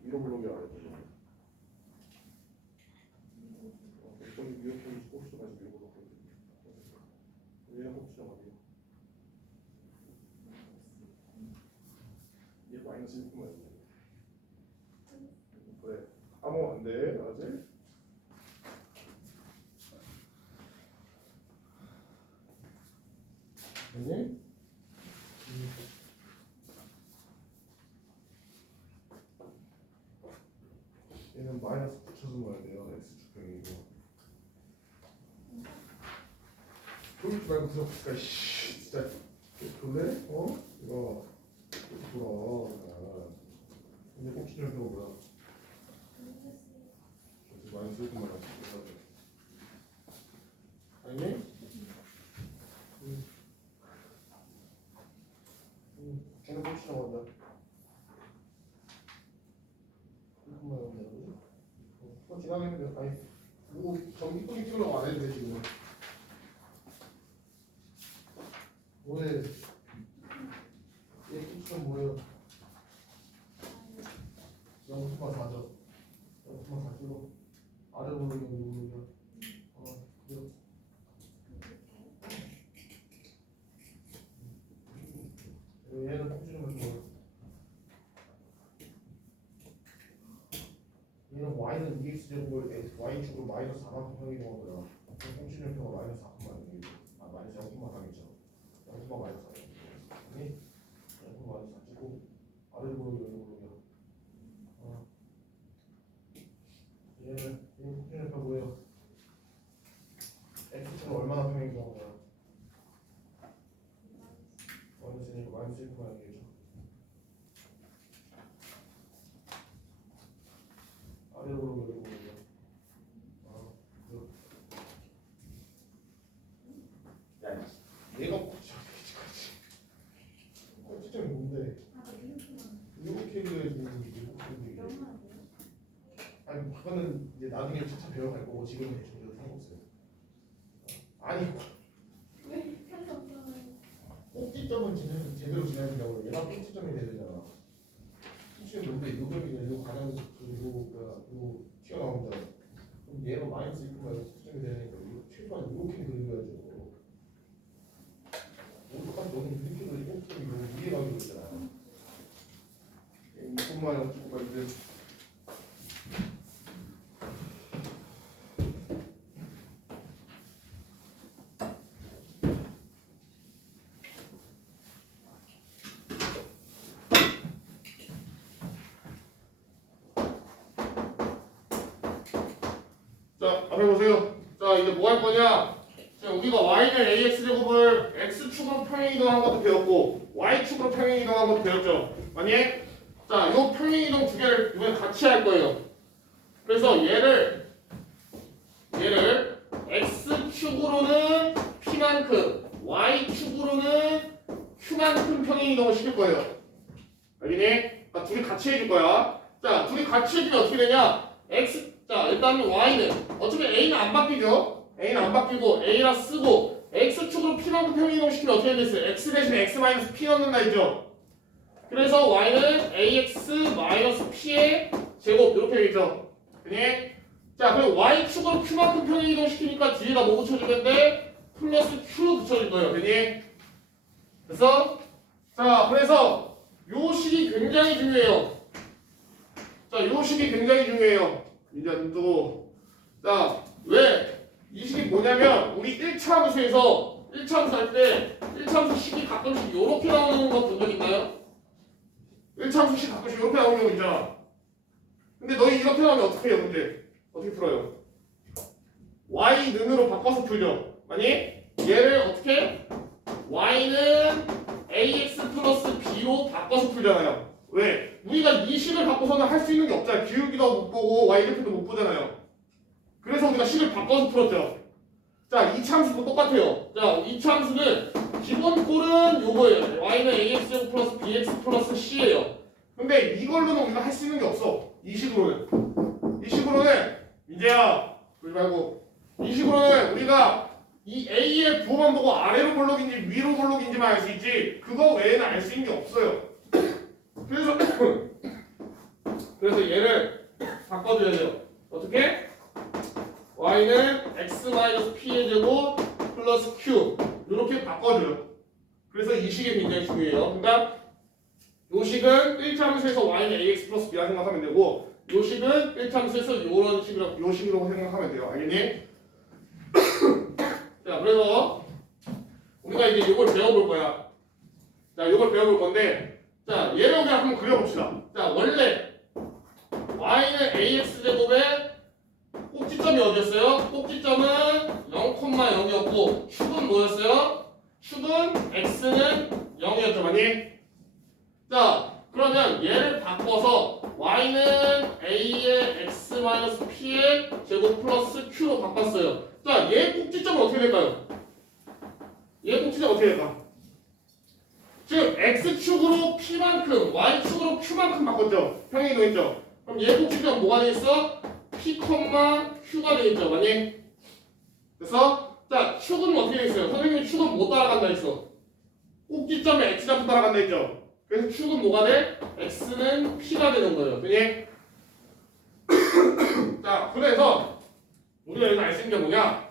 위로 블록이 아래 블록. 거기 위로 블록이 꼭지점까지 위로 블록 거든요. 얘는 꼭지점 어디요? 얘 마이너스 1분만 여기. 그래. 아무 안 돼. 알았지? 네? 얘는 마이너스 붙여서 넣어야 돼요. x축평이고. 그러지 말고 들어볼까? 진짜 그래? 어? 이거 돌아. 근데 꼭 기준을 들어보라. 그래서 마이너스 1만 원. 아니네? 걔는 꼭 지정한다. 1만 원이라고? 그거 지나가는데 아니 뭐 전기 통이 찍으려고 안 해도 돼 지금. 뭐해? 얘 기준 뭐예요? 0,4죠. 0,4죠. 아래 보는 게 누구냐? 그래요. 얘는 꼭지점을 좋아. 얘는 y는 2x 제곱을 y축으로 마이너스 4만큼 평이동한 거야. 꼭지점 평은 마이너스 4만 마이너스 0,3이죠. 0, 마이너스 4. 아니 0, 마이너스 4 찍고 아래 보는 게 누구냐? 얘는 꼭지점 평 뭐예요? x축은 얼마나 평이동한 거야? 마이너스니까 마이너스 1,만 얘기죠. 아래로 보는 거 야, 얘가 꼭지점이 뭔데? 이렇게 그려야지. 아니 그거는 이제 나중에 차차 배워갈 거고 지금은 대충 그래도 상관없어요. 아니 꼭지점은 제대로 지나야 된다고. 얘가 꼭지점이 돼야 되잖아. 꼭지점이 뭔데? 이 점이 요 가장 요 튀어나온 점. 그럼 얘가 마이너스 1,만 꼭지점이 되니까 최소한 이렇게 그려야죠. 똑같이 너는 이렇게 그리고 꼭지점이 너무 위에 가기로 했잖아. 2,000만 찍고 말인데. 자, 앞에 보세요. 자, 이제 뭐 할 거냐? 자, 우리가 y는 ax 제곱을 x축으로 평행 이동한 것도 배웠고 y축으로 평행 이동한 것도 배웠죠. 아니? 자, 요 평행 이동 두 개를 이번에 같이 할 거예요. 그래서 얘를 x축으로는 p만큼 y축으로는 q만큼 평행 이동을 시킬 거예요. 알겠니? 그러니까 둘이 같이 해줄 거야. 자, 둘이 같이 해주면 어떻게 되냐? 자, 일단 y는 어차피 a는 안 바뀌죠. a는 안 바뀌고 a라 쓰고 x축으로 p만큼 평행 이동시키면 어떻게 되겠어요? x 대신 x 마이너스 p 넣는다 했죠. 그래서 y는 ax 마이너스 p의 제곱 이렇게 되겠죠. 그니? 자, 그리고 y축으로 q만큼 평행 이동시키니까 뒤에다 뭐 붙여줄 건데 플러스 q 붙여줄 거예요. 그니? 그래서 그래서 요 식이 굉장히 중요해요. 자, 요 식이 굉장히 중요해요. 이제 또 자, 왜? 이 식이 뭐냐면 우리 1차 함수에서 1차 함수 할 때 1차 함수 식이 가끔씩 요렇게 나오는 거 본 적 있나요? 1차 함수 식 가끔씩 요렇게 나오는 경우 있잖아. 근데 너희 이렇게 나오면 어떻게 해요? 문제 어떻게 풀어요? y는으로 바꿔서 풀죠. 아니 얘를 어떻게? y는 ax 플러스 b로 바꿔서 풀잖아요. 왜? 우리가 이 식을 바꿔서는 할 수 있는 게 없잖아요. 기울기도 못 보고 y좌표도 못 보잖아요. 그래서 우리가 식을 바꿔서 풀었죠. 자, 이 참수도 똑같아요. 자, 이 참수는 기본 꼴은 요거예요. y는 ax 플러스 bx 플러스 c예요. 근데 이걸로는 우리가 할 수 있는 게 없어. 이 식으로는 민재야 그러지 말고 이 식으로는 우리가 이 a의 부호만 보고 아래로 볼록인지 위로 볼록인지만 알 수 있지 그거 외에는 알 수 있는 게 없어요. 그래서 얘를 바꿔줘야 돼요. 어떻게? y는 x 마이너스 p의 제곱 플러스 q 이렇게 바꿔줘요. 그래서 이 식이 굉장히 중요해요. 그러니까 요 식은 1차 함수에서 y는 ax 플러스 b라 생각하면 되고 요 식은 1차 함수에서 요런 식으로 요 식으로 생각하면 돼요. 알겠니? 자, 그래서 우리가 이제 요걸 배워볼 거야. 자, 요걸 배워볼 건데 자, 얘를 그냥 한번 그려봅시다. 자, 원래 y는 ax 제곱의 꼭지점이 어디였어요? 꼭지점은 0,0이었고 축은 뭐였어요? 축은 x는 0이었죠, 많이? 자, 그러면 얘를 바꿔서 y는 a의 x-p의 제곱 플러스 q로 바꿨어요. 자, 얘 꼭지점은 어떻게 될까요? 얘 꼭지점 어떻게 될까? 지금 x축으로 p만큼, y축으로 q만큼 바꿨죠? 평행 이동했죠? 그럼 얘 꼭지점 뭐가 되겠어? p, q가 되겠죠, 많이? 그래서 자, 축은 어떻게 되겠어요? 선생님이 축은 못 따라간다 했어. 꼭지점에 x좌표 따라간다 했죠? 그래서 축은 뭐가 돼? x는 p가 되는 거예요. 그니? 자, 그래서 우리가 여기서 알 수 있는 게 뭐냐?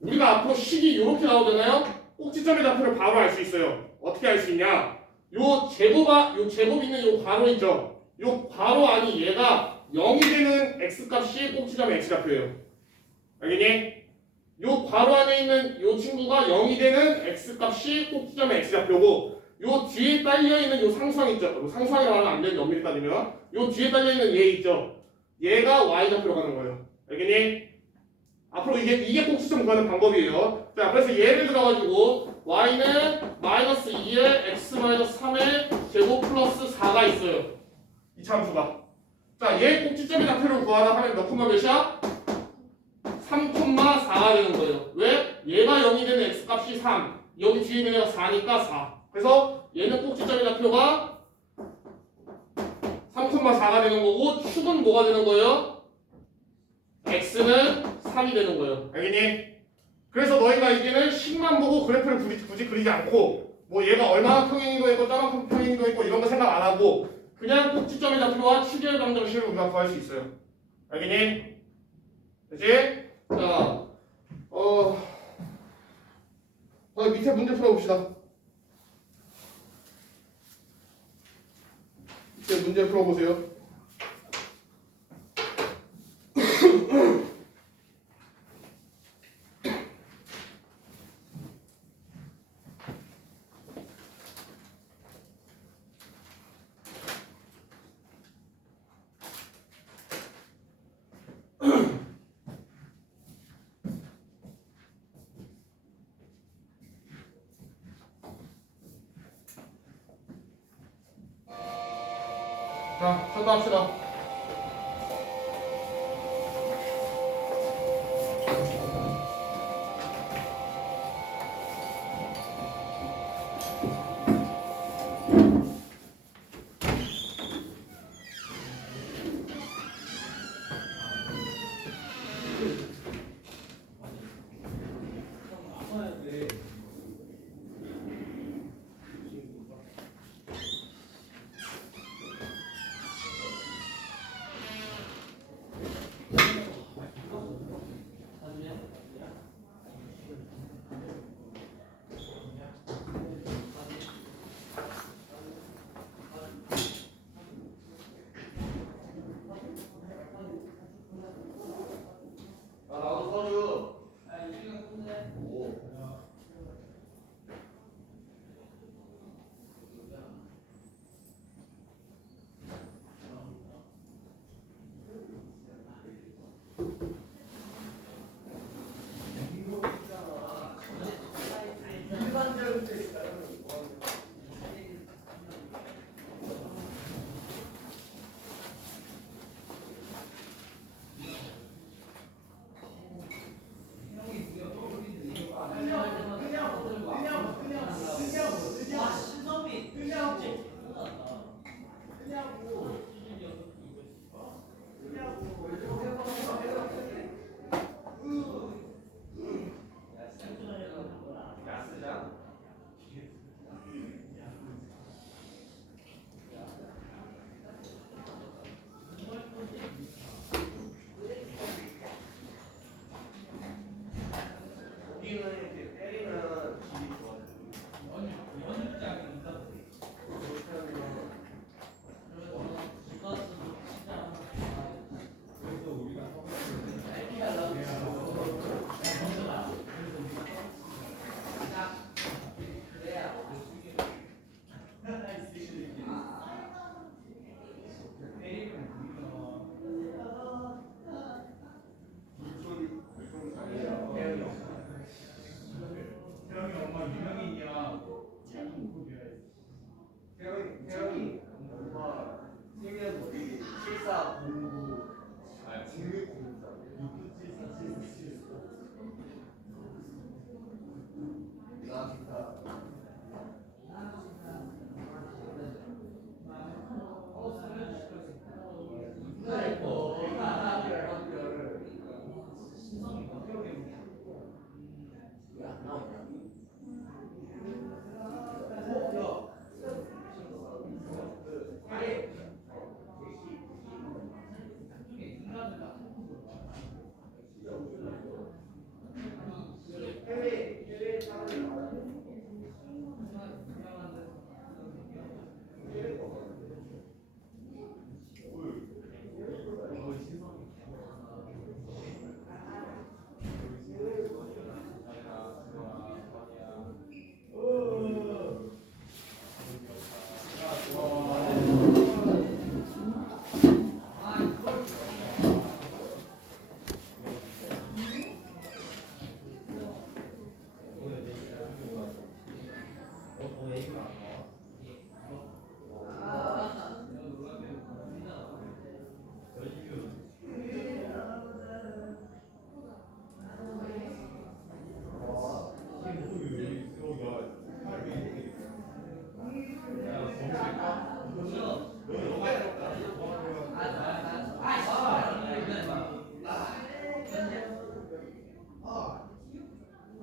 우리가 앞으로 식이 이렇게 나오잖아요? 꼭지점의 좌표를 바로 알 수 있어요. 어떻게 알 수 있냐? 요 제곱 있는 요 괄호 있죠? 요 괄호 안이 얘가 0이 되는 x값이 꼭지점의 x좌표예요. 알겠니? 요 괄호 안에 있는 요 친구가 0이 되는 x값이 꼭지점의 x좌표고 요 뒤에 딸려있는 요 상수항 있죠? 상수항이라고 하면 안 되는데 엄밀히 따지면 요 뒤에 딸려있는 얘 있죠? 얘가 y좌표로 가는 거예요. 알겠니? 앞으로 이게 꼭지점 구하는 방법이에요. 자, 그래서 예를 들어가지고 y는 마이너스 2에 x-3의 제곱 플러스 4가 있어요. 이 참수가. 자, 얘 꼭지점의 좌표를 구하라 하면 몇 콤마 몇이야? 3,4가 되는 거예요. 왜? 얘가 0이 되는 x값이 3. 여기 뒤에 있는 애가 4니까 4. 그래서 얘는 꼭지점의 좌표가 3,4가 되는 거고 축은 뭐가 되는 거예요? x는 3이 되는 거예요. 알겠니? 그래서 너희가 이제는 식만 보고 그래프를 굳이 그리지 않고 뭐 얘가 얼마나 평행이도 있고 저만큼 평행이도 있고 이런 거 생각 안 하고 그냥 꼭지점의 좌표와 축의 방정식을 우리가 구할 수 있어요. 알겠니? 그치? 자, 밑에 문제 풀어봅시다. 밑에 문제 풀어보세요. 자, 찾아합시다.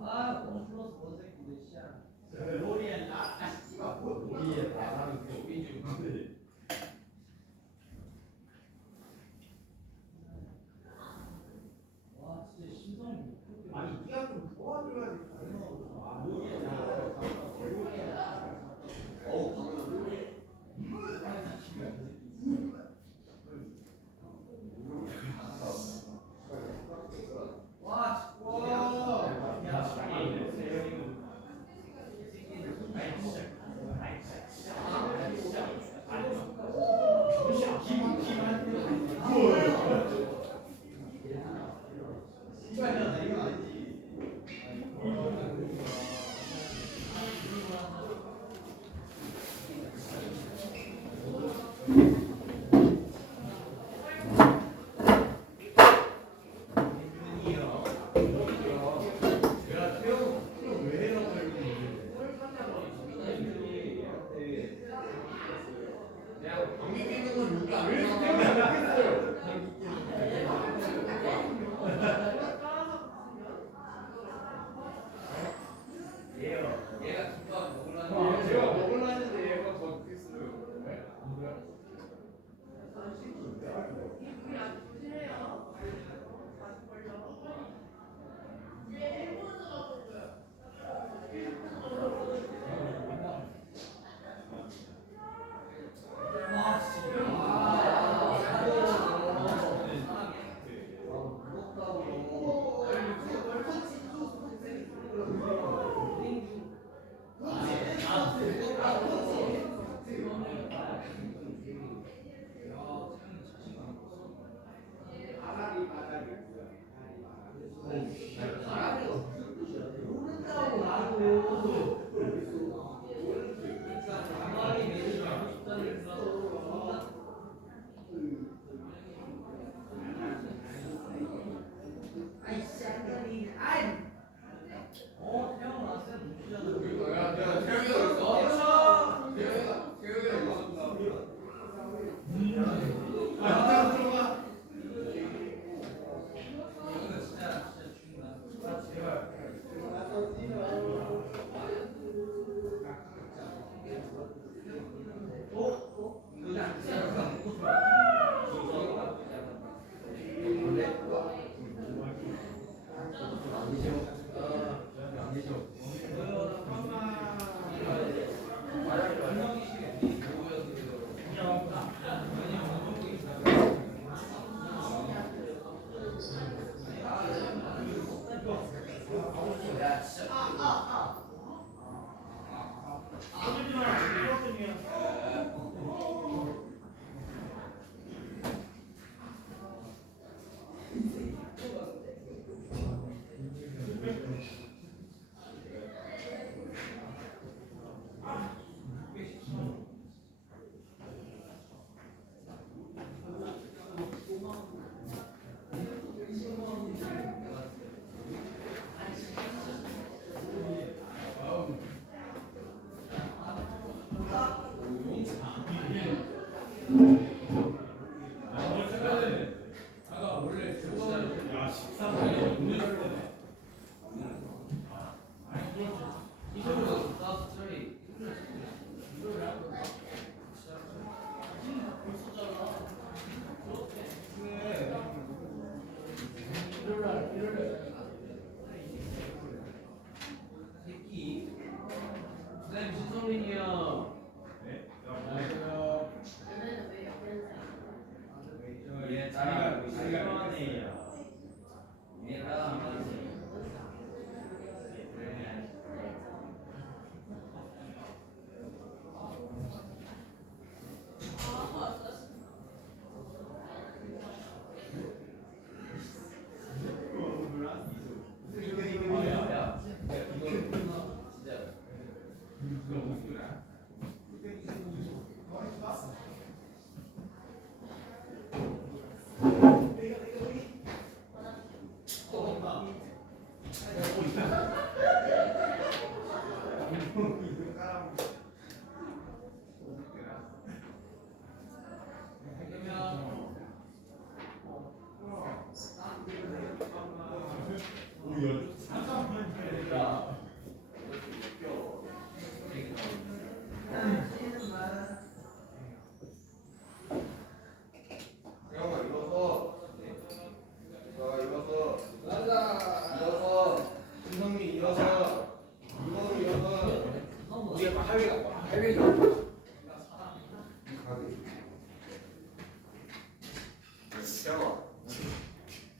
오, 야,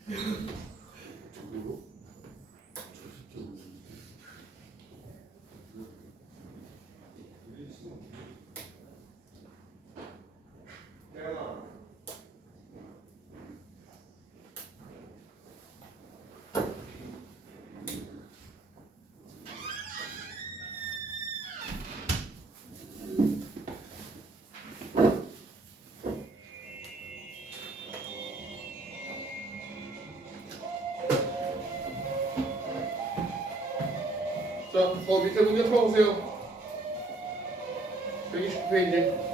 저기로? 자, 밑에 문제 풀어보세요. 129페이지.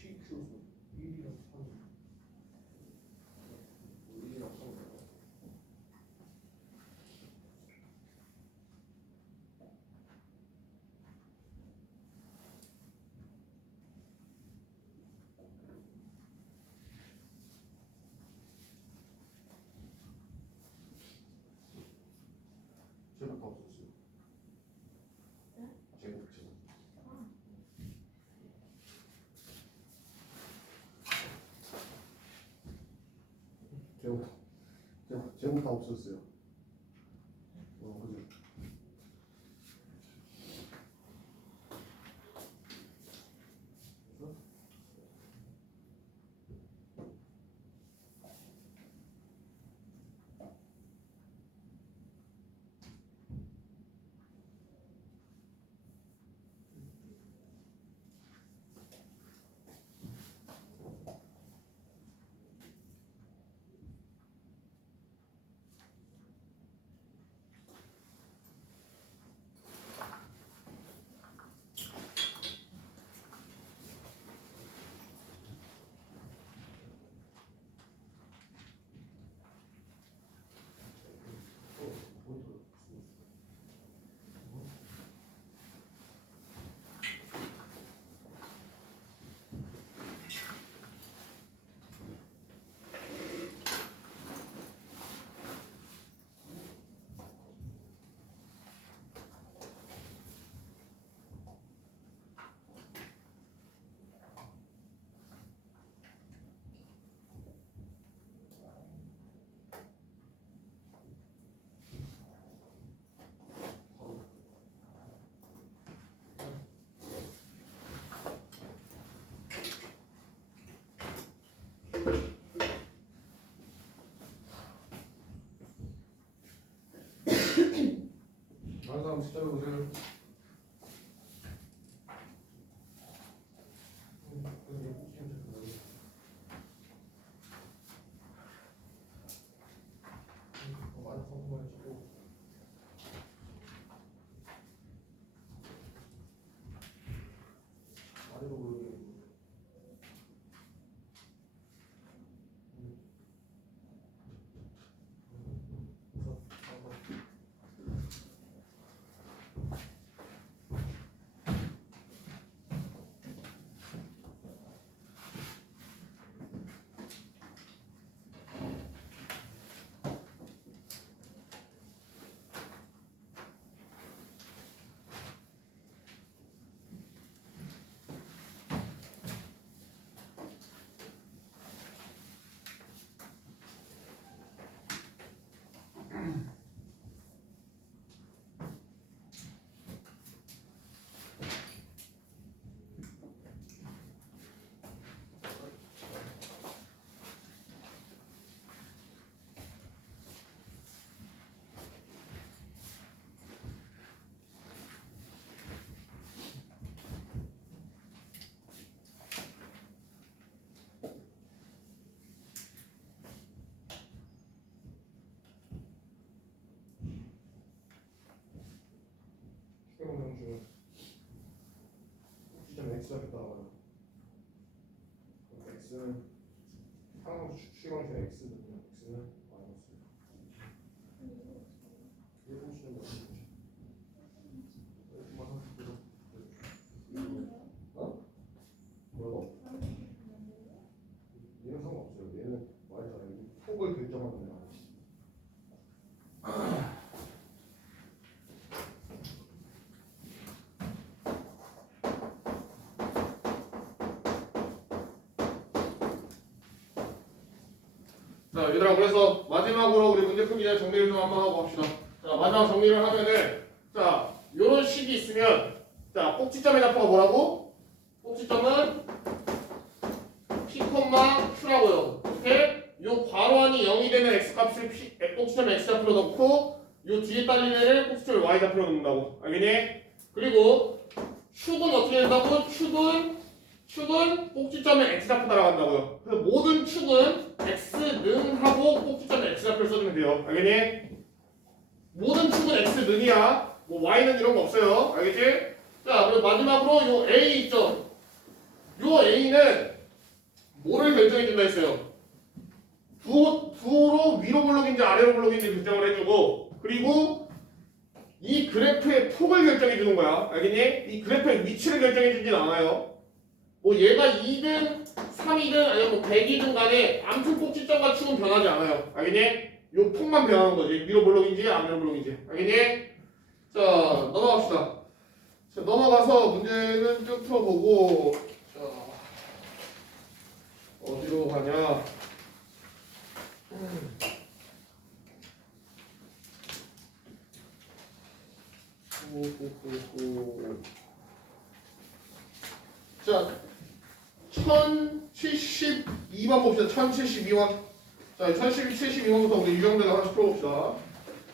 PQ 1이랑 3. 1이랑 3. 제목 다 없었어요. 제목. 제목 다 없었어요. 그죠? 다른 사람 숫자 보세요. x는 항상 수식형식 x는 마이너스. 이거 보시는 거 아니죠? 어? 뭐라고? 얘는 상관없어요. 얘는 말했잖아요. 폭을 결정하는 거야. 자, 얘들아, 그래서 마지막으로 우리 문제 풀기 전에 정리를 좀 한번 하고 갑시다. 자, 마지막 정리를 하면은, 자, 요런 식이 있으면, 자, 꼭지점의 좌표가 뭐라고? 꼭지점은 P, Q라고요. 이렇게 요 괄호 안이 0이 되는 x값을 꼭지점에 x좌표로 넣고, 요 뒤에 딸린 애를 꼭지점에 y좌표로 넣는다고. 알겠니? 그리고 축은 어떻게 된다고? 축은 꼭지점에 x좌표 따라간다고요. 그래서 모든 축은 x능하고 꼭지점에 x좌표를 써주면 돼요. 알겠니? 모든 축은 x능이야. 뭐 y는 이런 거 없어요. 알겠지? 자, 그리고 마지막으로 요 a 있죠? 요 a는 뭐를 결정해준다 했어요? 부호로 위로 블록인지 아래로 블록인지 결정을 해주고, 그리고 이 그래프의 폭을 결정해주는 거야. 알겠니? 이 그래프의 위치를 결정해주진 않아요. 뭐 얘가 2든 3이든 아니면 뭐 100이든 간에 아무튼 꼭지점과 축은 변하지 않아요. 알겠니? 요 폭만 변하는 거지. 위로 블록인지 아래로 블록인지. 알겠니? 자, 넘어갑시다. 자, 넘어가서 문제는 쭉 풀어보고, 자, 어디로 가냐? 자, 1072번 봅시다. 1072번. 자, 1072번부터 우리 유형대로 하나씩 풀어봅시다.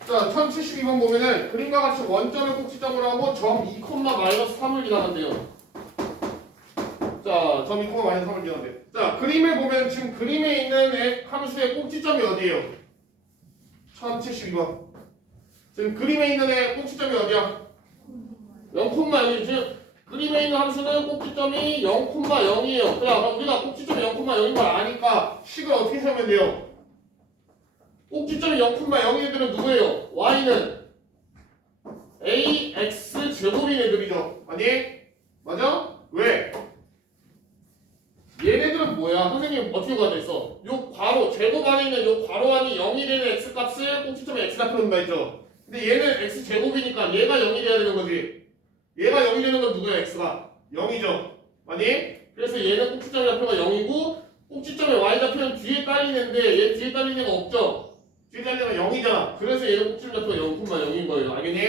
자, 1072번 보면은 그림과 같이 원점을 꼭지점으로 하고 점 2, -3을 기다한대요. 자, 점 2, -3을 기다한대. 자, 그림을 보면 지금 그림에 있는 함수의 꼭지점이 어디예요? 1072번. 지금 그림에 있는 애 꼭지점이 어디야? 0,0이지. 지금 그림에 있는 함수는 꼭지점이 0,0이에요. 그럼 우리가 꼭지점이 0,0인 걸 아니까 식을 어떻게 세우면 돼요? 꼭지점이 0,0인 애들은 누구예요? y는 ax 제곱인 애들이죠. 아니? 맞아? 왜? 얘네들은 뭐야? 선생님 어떻게 구하됐어? 요 괄호 제곱 안에 있는 요 괄호 안이 0이 되는 x값을 꼭지점에 x좌표로 넣는다 했죠. 근데 얘는 x 제곱이니까 얘가 0이 돼야 되는 거지. 얘가 0이 되는 건 누구야? x가 0이죠. 아니? 그래서 얘는 꼭지점의 좌표가 0이고 꼭지점의 y좌표는 뒤에 딸리는데 얘 뒤에 딸리는 애가 없죠. 뒤에 딸리는 애가 0이잖아. 그래서 얘는 꼭지점 좌표가 0,0인 거예요. 알겠니?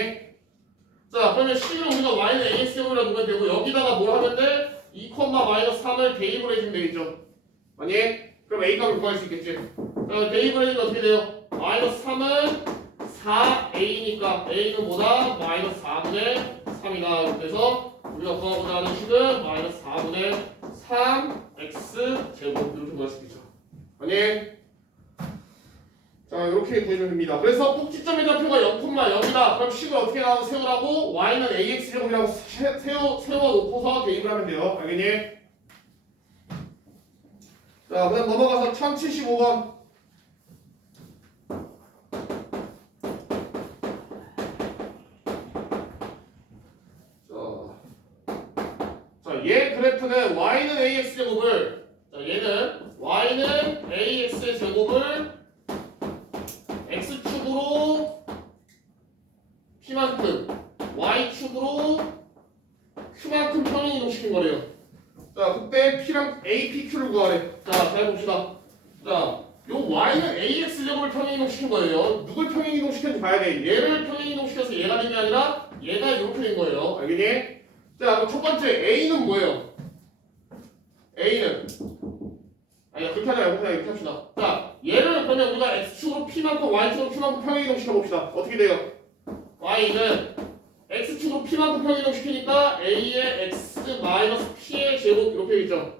자, 그러면 식을 우리가 y는 ax제곱이라 두면 되고 여기다가 뭘 하면 돼? 2, -3을 대입을 해주면 되겠죠. 아니? 그럼 a 값을 구할 수 있겠지. 자, 대입을 해주면 어떻게 돼요? -3은 4a니까 a는 뭐다? -4분의 3이다. 그래서 우리가 구하고자 하는 식은 -4분의 3x 제곱 이렇게 구할 수 있죠. 아니? 자, 이렇게 구해주면 됩니다. 그래서 꼭지점의 좌표가 0,0이다. 그럼 식을 어떻게 세우라고? y는 ax 제곱이라고 세워놓고서 대입을 하면 돼요. 알겠니? 자, 그다음 넘어가서 1075번. 자, 얘 그래프는 y는 ax 제곱을, 자, 얘는 y는 ax 제곱을 x축으로 p만큼 y축으로 q만큼 평행 이동시킨 거래요. 자, 그때 p랑 apq를 구하래. 자, 잘 봅시다. 자, 요 y는 ax 제곱을 평행 이동시킨 거예요. 누굴 평행 이동시켰는지 봐야 돼. 얘를 평행 이동시켜서 얘가 된 게 아니라 얘가 이렇게 된 거예요. 알겠니? 자, 그럼 첫 번째 a는 뭐예요? a는 아니, 그렇게 하자 말고 그냥 이렇게 합시다. 자, 얘를 그러면 우리가 x축으로 p만큼 y축으로 q만큼 평행 이동시켜 봅시다. 어떻게 돼요? y는 x축으로 p만큼 평행 이동시키니까 a의 x 마이너스 p의 제곱 이렇게 되겠죠.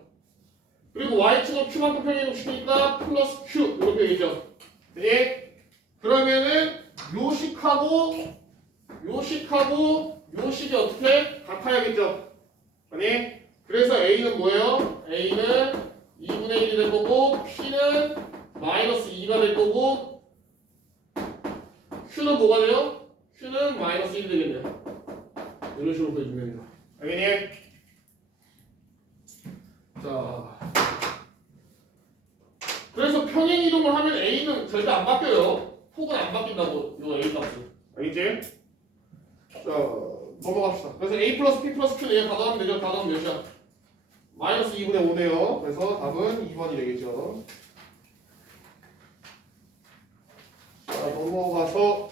그리고 y축으로 q만큼 평행 이동시키니까 플러스 q 이렇게 되겠죠. 네? 그러면은 요 식하고 요 식이 어떻게 같아야겠죠. 아니? 그래서 a는 뭐예요? a는 2분의 될 거고 P는 마이너스 2가 될 거고 Q는 뭐가 돼요? Q는 마이너스 1이 되겠네요. 이런 식으로 보여주면 됩니다. 알겠니? 자, 그래서 평행 이동을 하면 A는 절대 안 바뀌어요. 폭은 안 바뀐다고 이 A 값은. 알겠지? 자, 넘어갑시다. 그래서 A 플러스 P 플러스 Q는 얘 가져가면 되죠? 가져가면 몇이야? 마이너스 2분의 5네요. 그래서 답은 2번이 되겠죠. 자, 넘어가서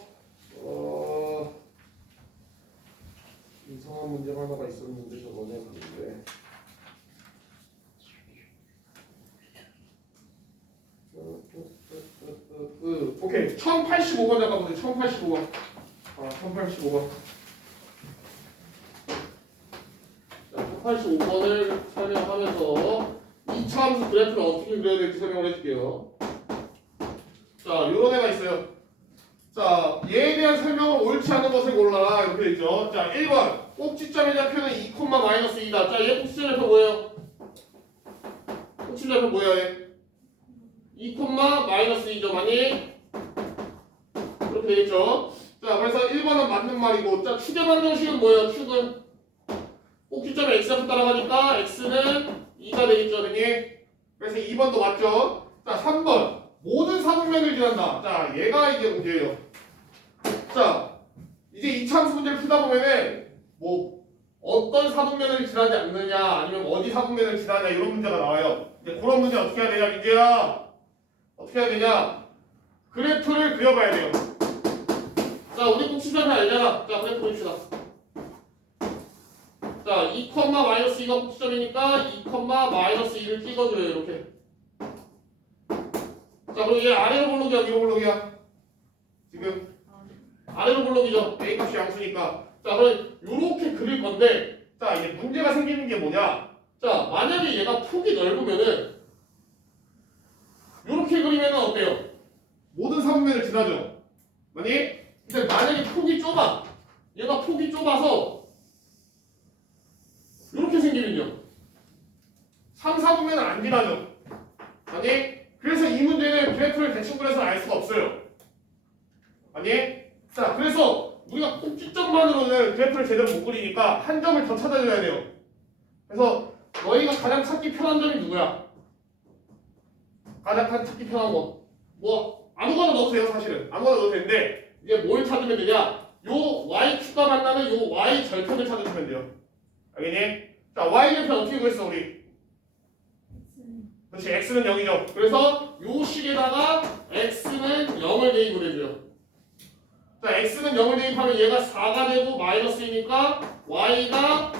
이상한 문제가 하나가 있었는데 저번에 봤는데 오케이 1085번 잠깐 보세요. 1085번 1085번 자 1085번을 설명하면서 2차 함수 그래프를 어떻게 그려야 될지 설명을 해줄게요. 자 요런 애가 있어요. 자 얘에 대한 설명을 옳지 않은 것을 골라라 이렇게 돼 있죠. 자 1번 꼭지점의 좌표는 2, 마이너스 2다. 자 얘 꼭지점 좌표 뭐예요? 꼭지점 좌표 뭐야 얘? 2, 마이너스 2죠. 많이 이렇게 되겠죠. 자 그래서 1번은 맞는 말이고 자 축의 방정식은 뭐예요? 축은 꼭지점에 x좌표 따라가니까 x는 2가 되겠죠. 그래서 2번도 맞죠. 자 3번 모든 사분면을 지난다. 자 얘가 이제 문제예요. 자 이제 2차 함수 문제를 풀다 보면은 뭐 어떤 사분면을 지나지 않느냐 아니면 어디 사분면을 지나냐 이런 문제가 나와요. 근데 그런 문제 어떻게 해야 되냐 민재야? 어떻게 해야 되냐? 그래프를 그려봐야 돼요. 자 우리 꼭지점이 알잖아. 자 그래프 그립시다. 자 2, 마이너스 2가 꼭지점이니까 2, 마이너스 2를 찍어줘요. 이렇게. 자 그럼 얘 아래로 볼록이야 위로 볼록이야? 지금 아래로 볼록이죠. A 값이 양수니까. 자 그럼 요렇게 그릴 건데 자 이제 문제가 생기는 게 뭐냐? 자 만약에 얘가 폭이 넓으면은 요렇게 그리면은 어때요? 모든 사분면을 지나죠. 아니? 근데 만약에 폭이 좁아 얘가 폭이 좁아서 요렇게 생기면요 3, 4분면을 안 지나죠. 아니? 그래서 이 문제는 그래프를 대충 그려서 알 수가 없어요. 아니? 자, 그래서 우리가 꼭지점만으로는 그래프를 제대로 못 그리니까 한 점을 더 찾아줘야 돼요. 그래서 너희가 가장 찾기 편한 점이 누구야? 가장 찾기 편한 거. 뭐 아무거나 넣어도 돼요, 사실은. 아무거나 넣어도 되는데 이제 뭘 찾으면 되냐? 요 y축과 만나는 요 y 절편을 찾으시면 돼요. 알겠니? 자, y 절편 어떻게 구했어, 우리? 그렇지, x는 0이죠. 그래서 요 식에다가 x는 0을 대입을 해줘요. 자, x는 0을 대입하면 얘가 4가 되고 마이너스 2니까 y가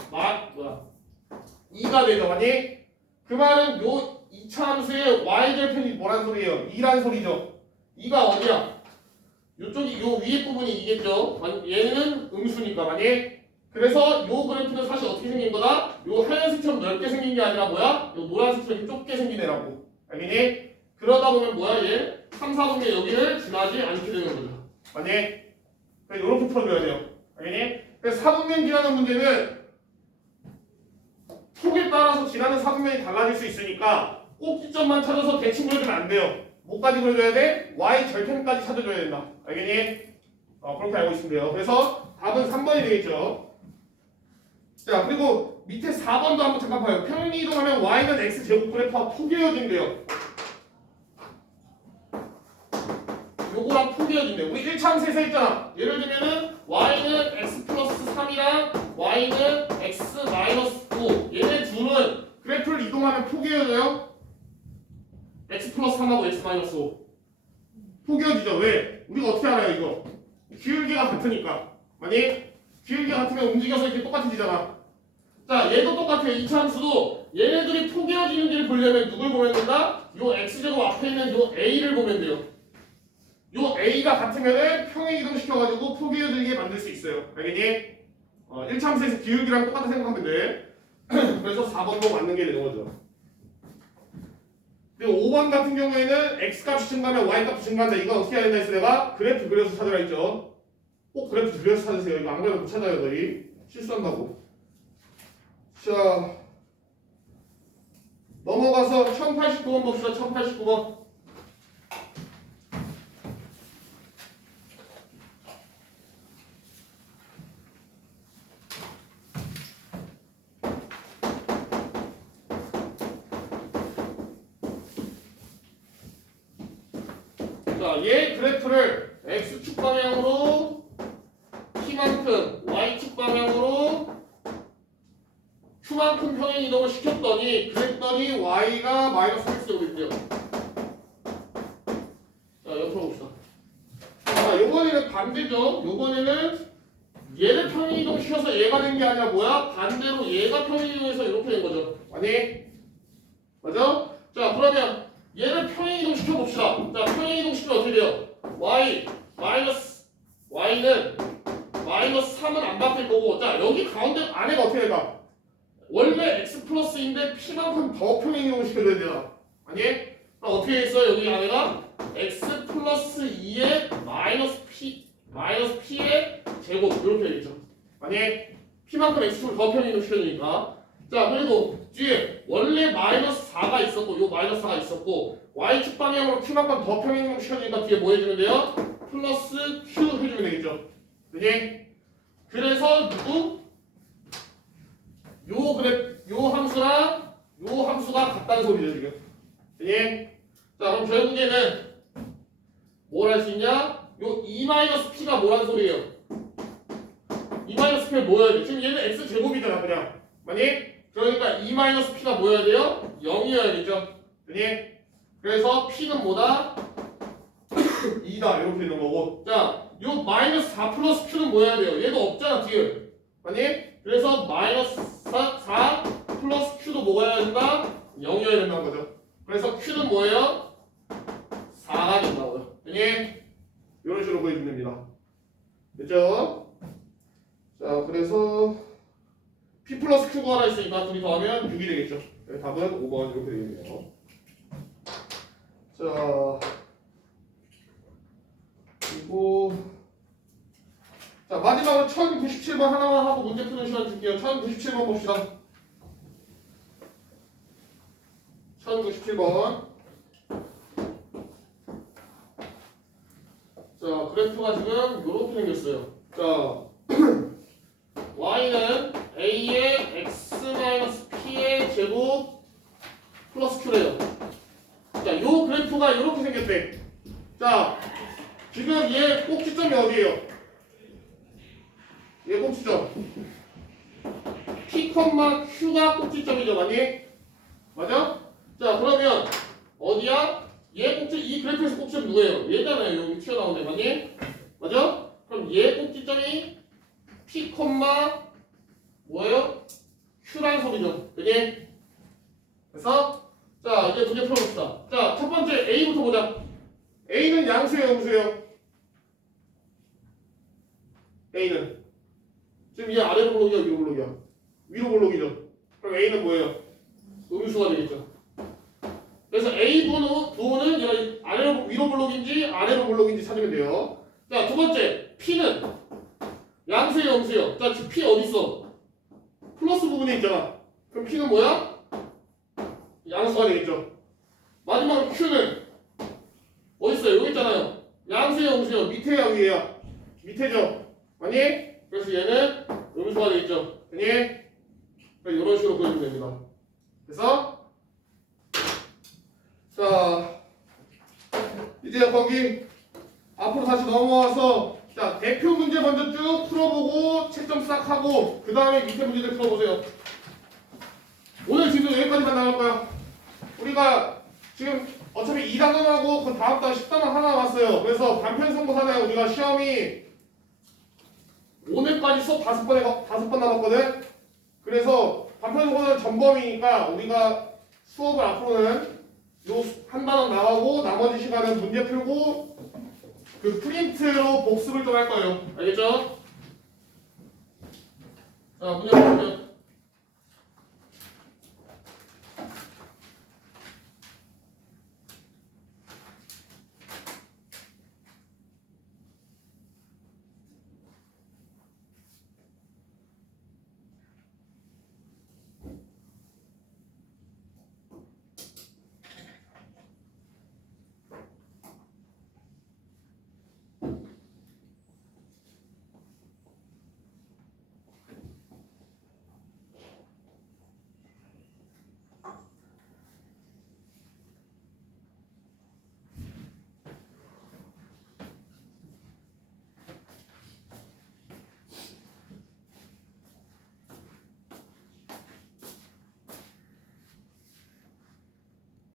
2가 되죠. 아니? 그 말은 요 2차 함수의 y절편이 뭐란 소리예요? 2란 소리죠. 2가 어디야? 요쪽이 요 위에 부분이 이겠죠. 얘는 음수니까 만약 그래서 요 그래프는 사실 어떻게 생긴 거다? 요 하얀색처럼 넓게 생긴 게 아니라 뭐야? 요 노란색처럼 이렇게 좁게 생긴 애라고. 알겠니? 그러다 보면 뭐야 얘? 3, 4분의 여기를 지나지 않게 되는 거죠. 만약 이렇게 풀어줘야 돼요. 알겠니? 그래서 사분면 지나는 문제는 폭에 따라서 지나는 사분면이 달라질 수 있으니까 꼭지점만 찾아서 대충 그려주면 안 돼요. 뭐까지 그려줘야 돼? y 절편까지 찾아줘야 된다. 알겠니? 그렇게 알고 있으면 돼요. 그래서 답은 3번이 되겠죠. 자 그리고 밑에 4번도 한번 잠깐 봐요. 평행 이동하면 y는 x제곱 그래프와 포개어진대요. 요거랑 포개어진대요. 우리 1차 함수에서 했잖아. 예를 들면은 y는 x 플러스 3이랑 y는 x 마이너스 9 얘네 둘은 그래프를 이동하면 포개어져요? x 플러스 3하고 x 마이너스 5 포개어지죠. 왜? 우리가 어떻게 알아요 이거? 기울기가 같으니까. 만약 기울기가 같으면 움직여서 이렇게 똑같아지잖아. 자 얘도 똑같아요. 2차 함수도 얘네들이 포개어지는지를 보려면 누굴 보면 된다? 요 x제곱 앞에 있는 요 a를 보면 돼요. 요 a가 같으면은 평행 이동시켜가지고 포개어지게 만들 수 있어요. 알겠니? 1차 함수에서 기울기랑 똑같다 생각하면 돼. 그래서 4번도 맞는 게 되는 거죠. 그리고 5번 같은 경우에는 x값이 증가하면 y값이 증가한다. 이건 어떻게 해야 된다 했어 내가? 그래프 그려서 찾으라 했죠. 꼭 그래프 그려서 찾으세요. 이거 안 그래도 못 찾아요 너희. 실수한다고. 자 넘어가 넘어가서 1089번 봅시다. 1089번. 자, 얘 그래프를 x축 방향으로 p만큼 y축 방향으로 q만큼 평행 이동을 시켰더니 그랬더니 y가 마이너스 x로 됐대요. 자, 옆으로 봅시다. 자, 요번에는 반대죠. 요번에는 얘를 평행 이동 시켜서 얘가 된 게 아니라 뭐야? 반대로 얘가 평행 이동해서 이렇게 된 거죠. 아니? 맞아? 자, 그러면 얘를 평행 이동 시켜 봅시다. 자, 평행 이동 시키면 어떻게 돼요? y는 마이너스 3은 안 바뀔 거고, 자, 여기 가운데 안에가 어떻게 될까? 원래 x 플러스인데 p만큼 더 평행 이동을 시켜줘야 되나? 아니? 어떻게 있어요? 여기 안에가 x 플러스 2의 마이너스 p의 제곱 이렇게 되겠죠. 아니? p만큼 x축을 더 평행 이동 시켜주니까. 자, 그리고 뒤에 원래 마이너스 4가 있었고, 요 마이너스 4가 있었고, y축 방향으로 q만큼 더 평행 이동 시켜주니까 뒤에 뭐 해주면 돼요? 플러스 q 해주면 되겠죠. 그지? 그래서 누구? 요 함수랑 요 함수가 같다는 소리죠 지금. 그지? 자, 그럼 결국에는 뭘 할 수 있냐? 요 2-p가 뭐라는 소리예요? 2-p가 뭐여야 돼? 지금 얘는 x 제곱이잖아 그냥. 맞니? 그러니까 2-p가 뭐여야 돼요? 0이어야겠죠. 그지? 그래서 p는 뭐다? 2다 이렇게 되는 거고. 자, 요 마이너스 4 플러스 q는 뭐여야 돼요? 얘도 없잖아 뒤에. 맞니? 그래서 마이너스 4 플러스 q도 뭐가 해야 된다? 0이어야 된다는 거죠. 그래서 q는 뭐예요? 4가 된다고요. 그니? 이런 식으로 보여주면 됩니다. 됐죠? 자, 그래서 p 플러스 q가 하나 있으니까 둘이 더하면 6이 되겠죠. 네, 답은 5번 이렇게 되겠네요. 자, 그리고 자, 마지막으로 1097번 하나만 하고 문제 푸는 시간 줄게요. 1097번 봅시다. 1097번. 자, 그래프가 지금 이렇게 생겼어요. 자, y는 a의 x-p의 제곱 플러스 q래요. 자, 요 그래프가 이렇게 생겼대. 자, 지금 얘 꼭지점이 어디예요? 얘 꼭지점. p, q가 꼭지점이죠, 맞니? 맞아? 자, 그러면 어디야? 얘 꼭지, 이 그래프에서 꼭지점 누구예요? 얘잖아요. 여기 튀어나오네, 맞니? 맞아? 그럼 얘 꼭지점이 p, 뭐예요? q라는 소리죠. 그지? 그래서 자, 이제 문제 풀어봅시다. 자, 첫 번째 a부터 보자. a는 양수예요, 음수예요? a는 지금 얘 아래로 볼록이야, 위로 볼록이야? 위로 볼록이죠. 그럼 a는 뭐예요? 음수가 되겠죠. 그래서 a 부호는 얘가 아래로 위로 볼록인지 아래로 볼록인지 찾으면 돼요. 자, 두 번째 p는 양수예요, 음수예요? 자, p 어디 있어? 플러스 부분에 있잖아. 그럼 p는 뭐야? 양수가 되겠죠. 마지막으로 q는 어디 있어요? 여기 있잖아요. 양수예요, 음수예요? 밑에야, 위에야? 밑에죠. 아니? 그래서 얘는 음수가 되겠죠. 아니? 이런 식으로 보여주면 됩니다. 그래서 자, 이제 거기 앞으로 다시 넘어와서 자, 대표 문제 먼저 쭉 풀어보고 채점 싹 하고 그 다음에 밑에 문제들 풀어보세요. 오늘 지금 여기까지만 나올 거야. 우리가 지금 어차피 2단원하고 그 다음 달 10단원 하나 남았어요. 그래서 단편성고사는 우리가 시험이 오늘까지 수업 5번 남았거든. 그래서 단편성고사는 전범이니까 우리가 수업을 앞으로는 요 한 단원 나가고 나머지 시간은 문제 풀고 그 프린트로 복습을 좀 할 거예요. 알겠죠? 자, 문제 풀면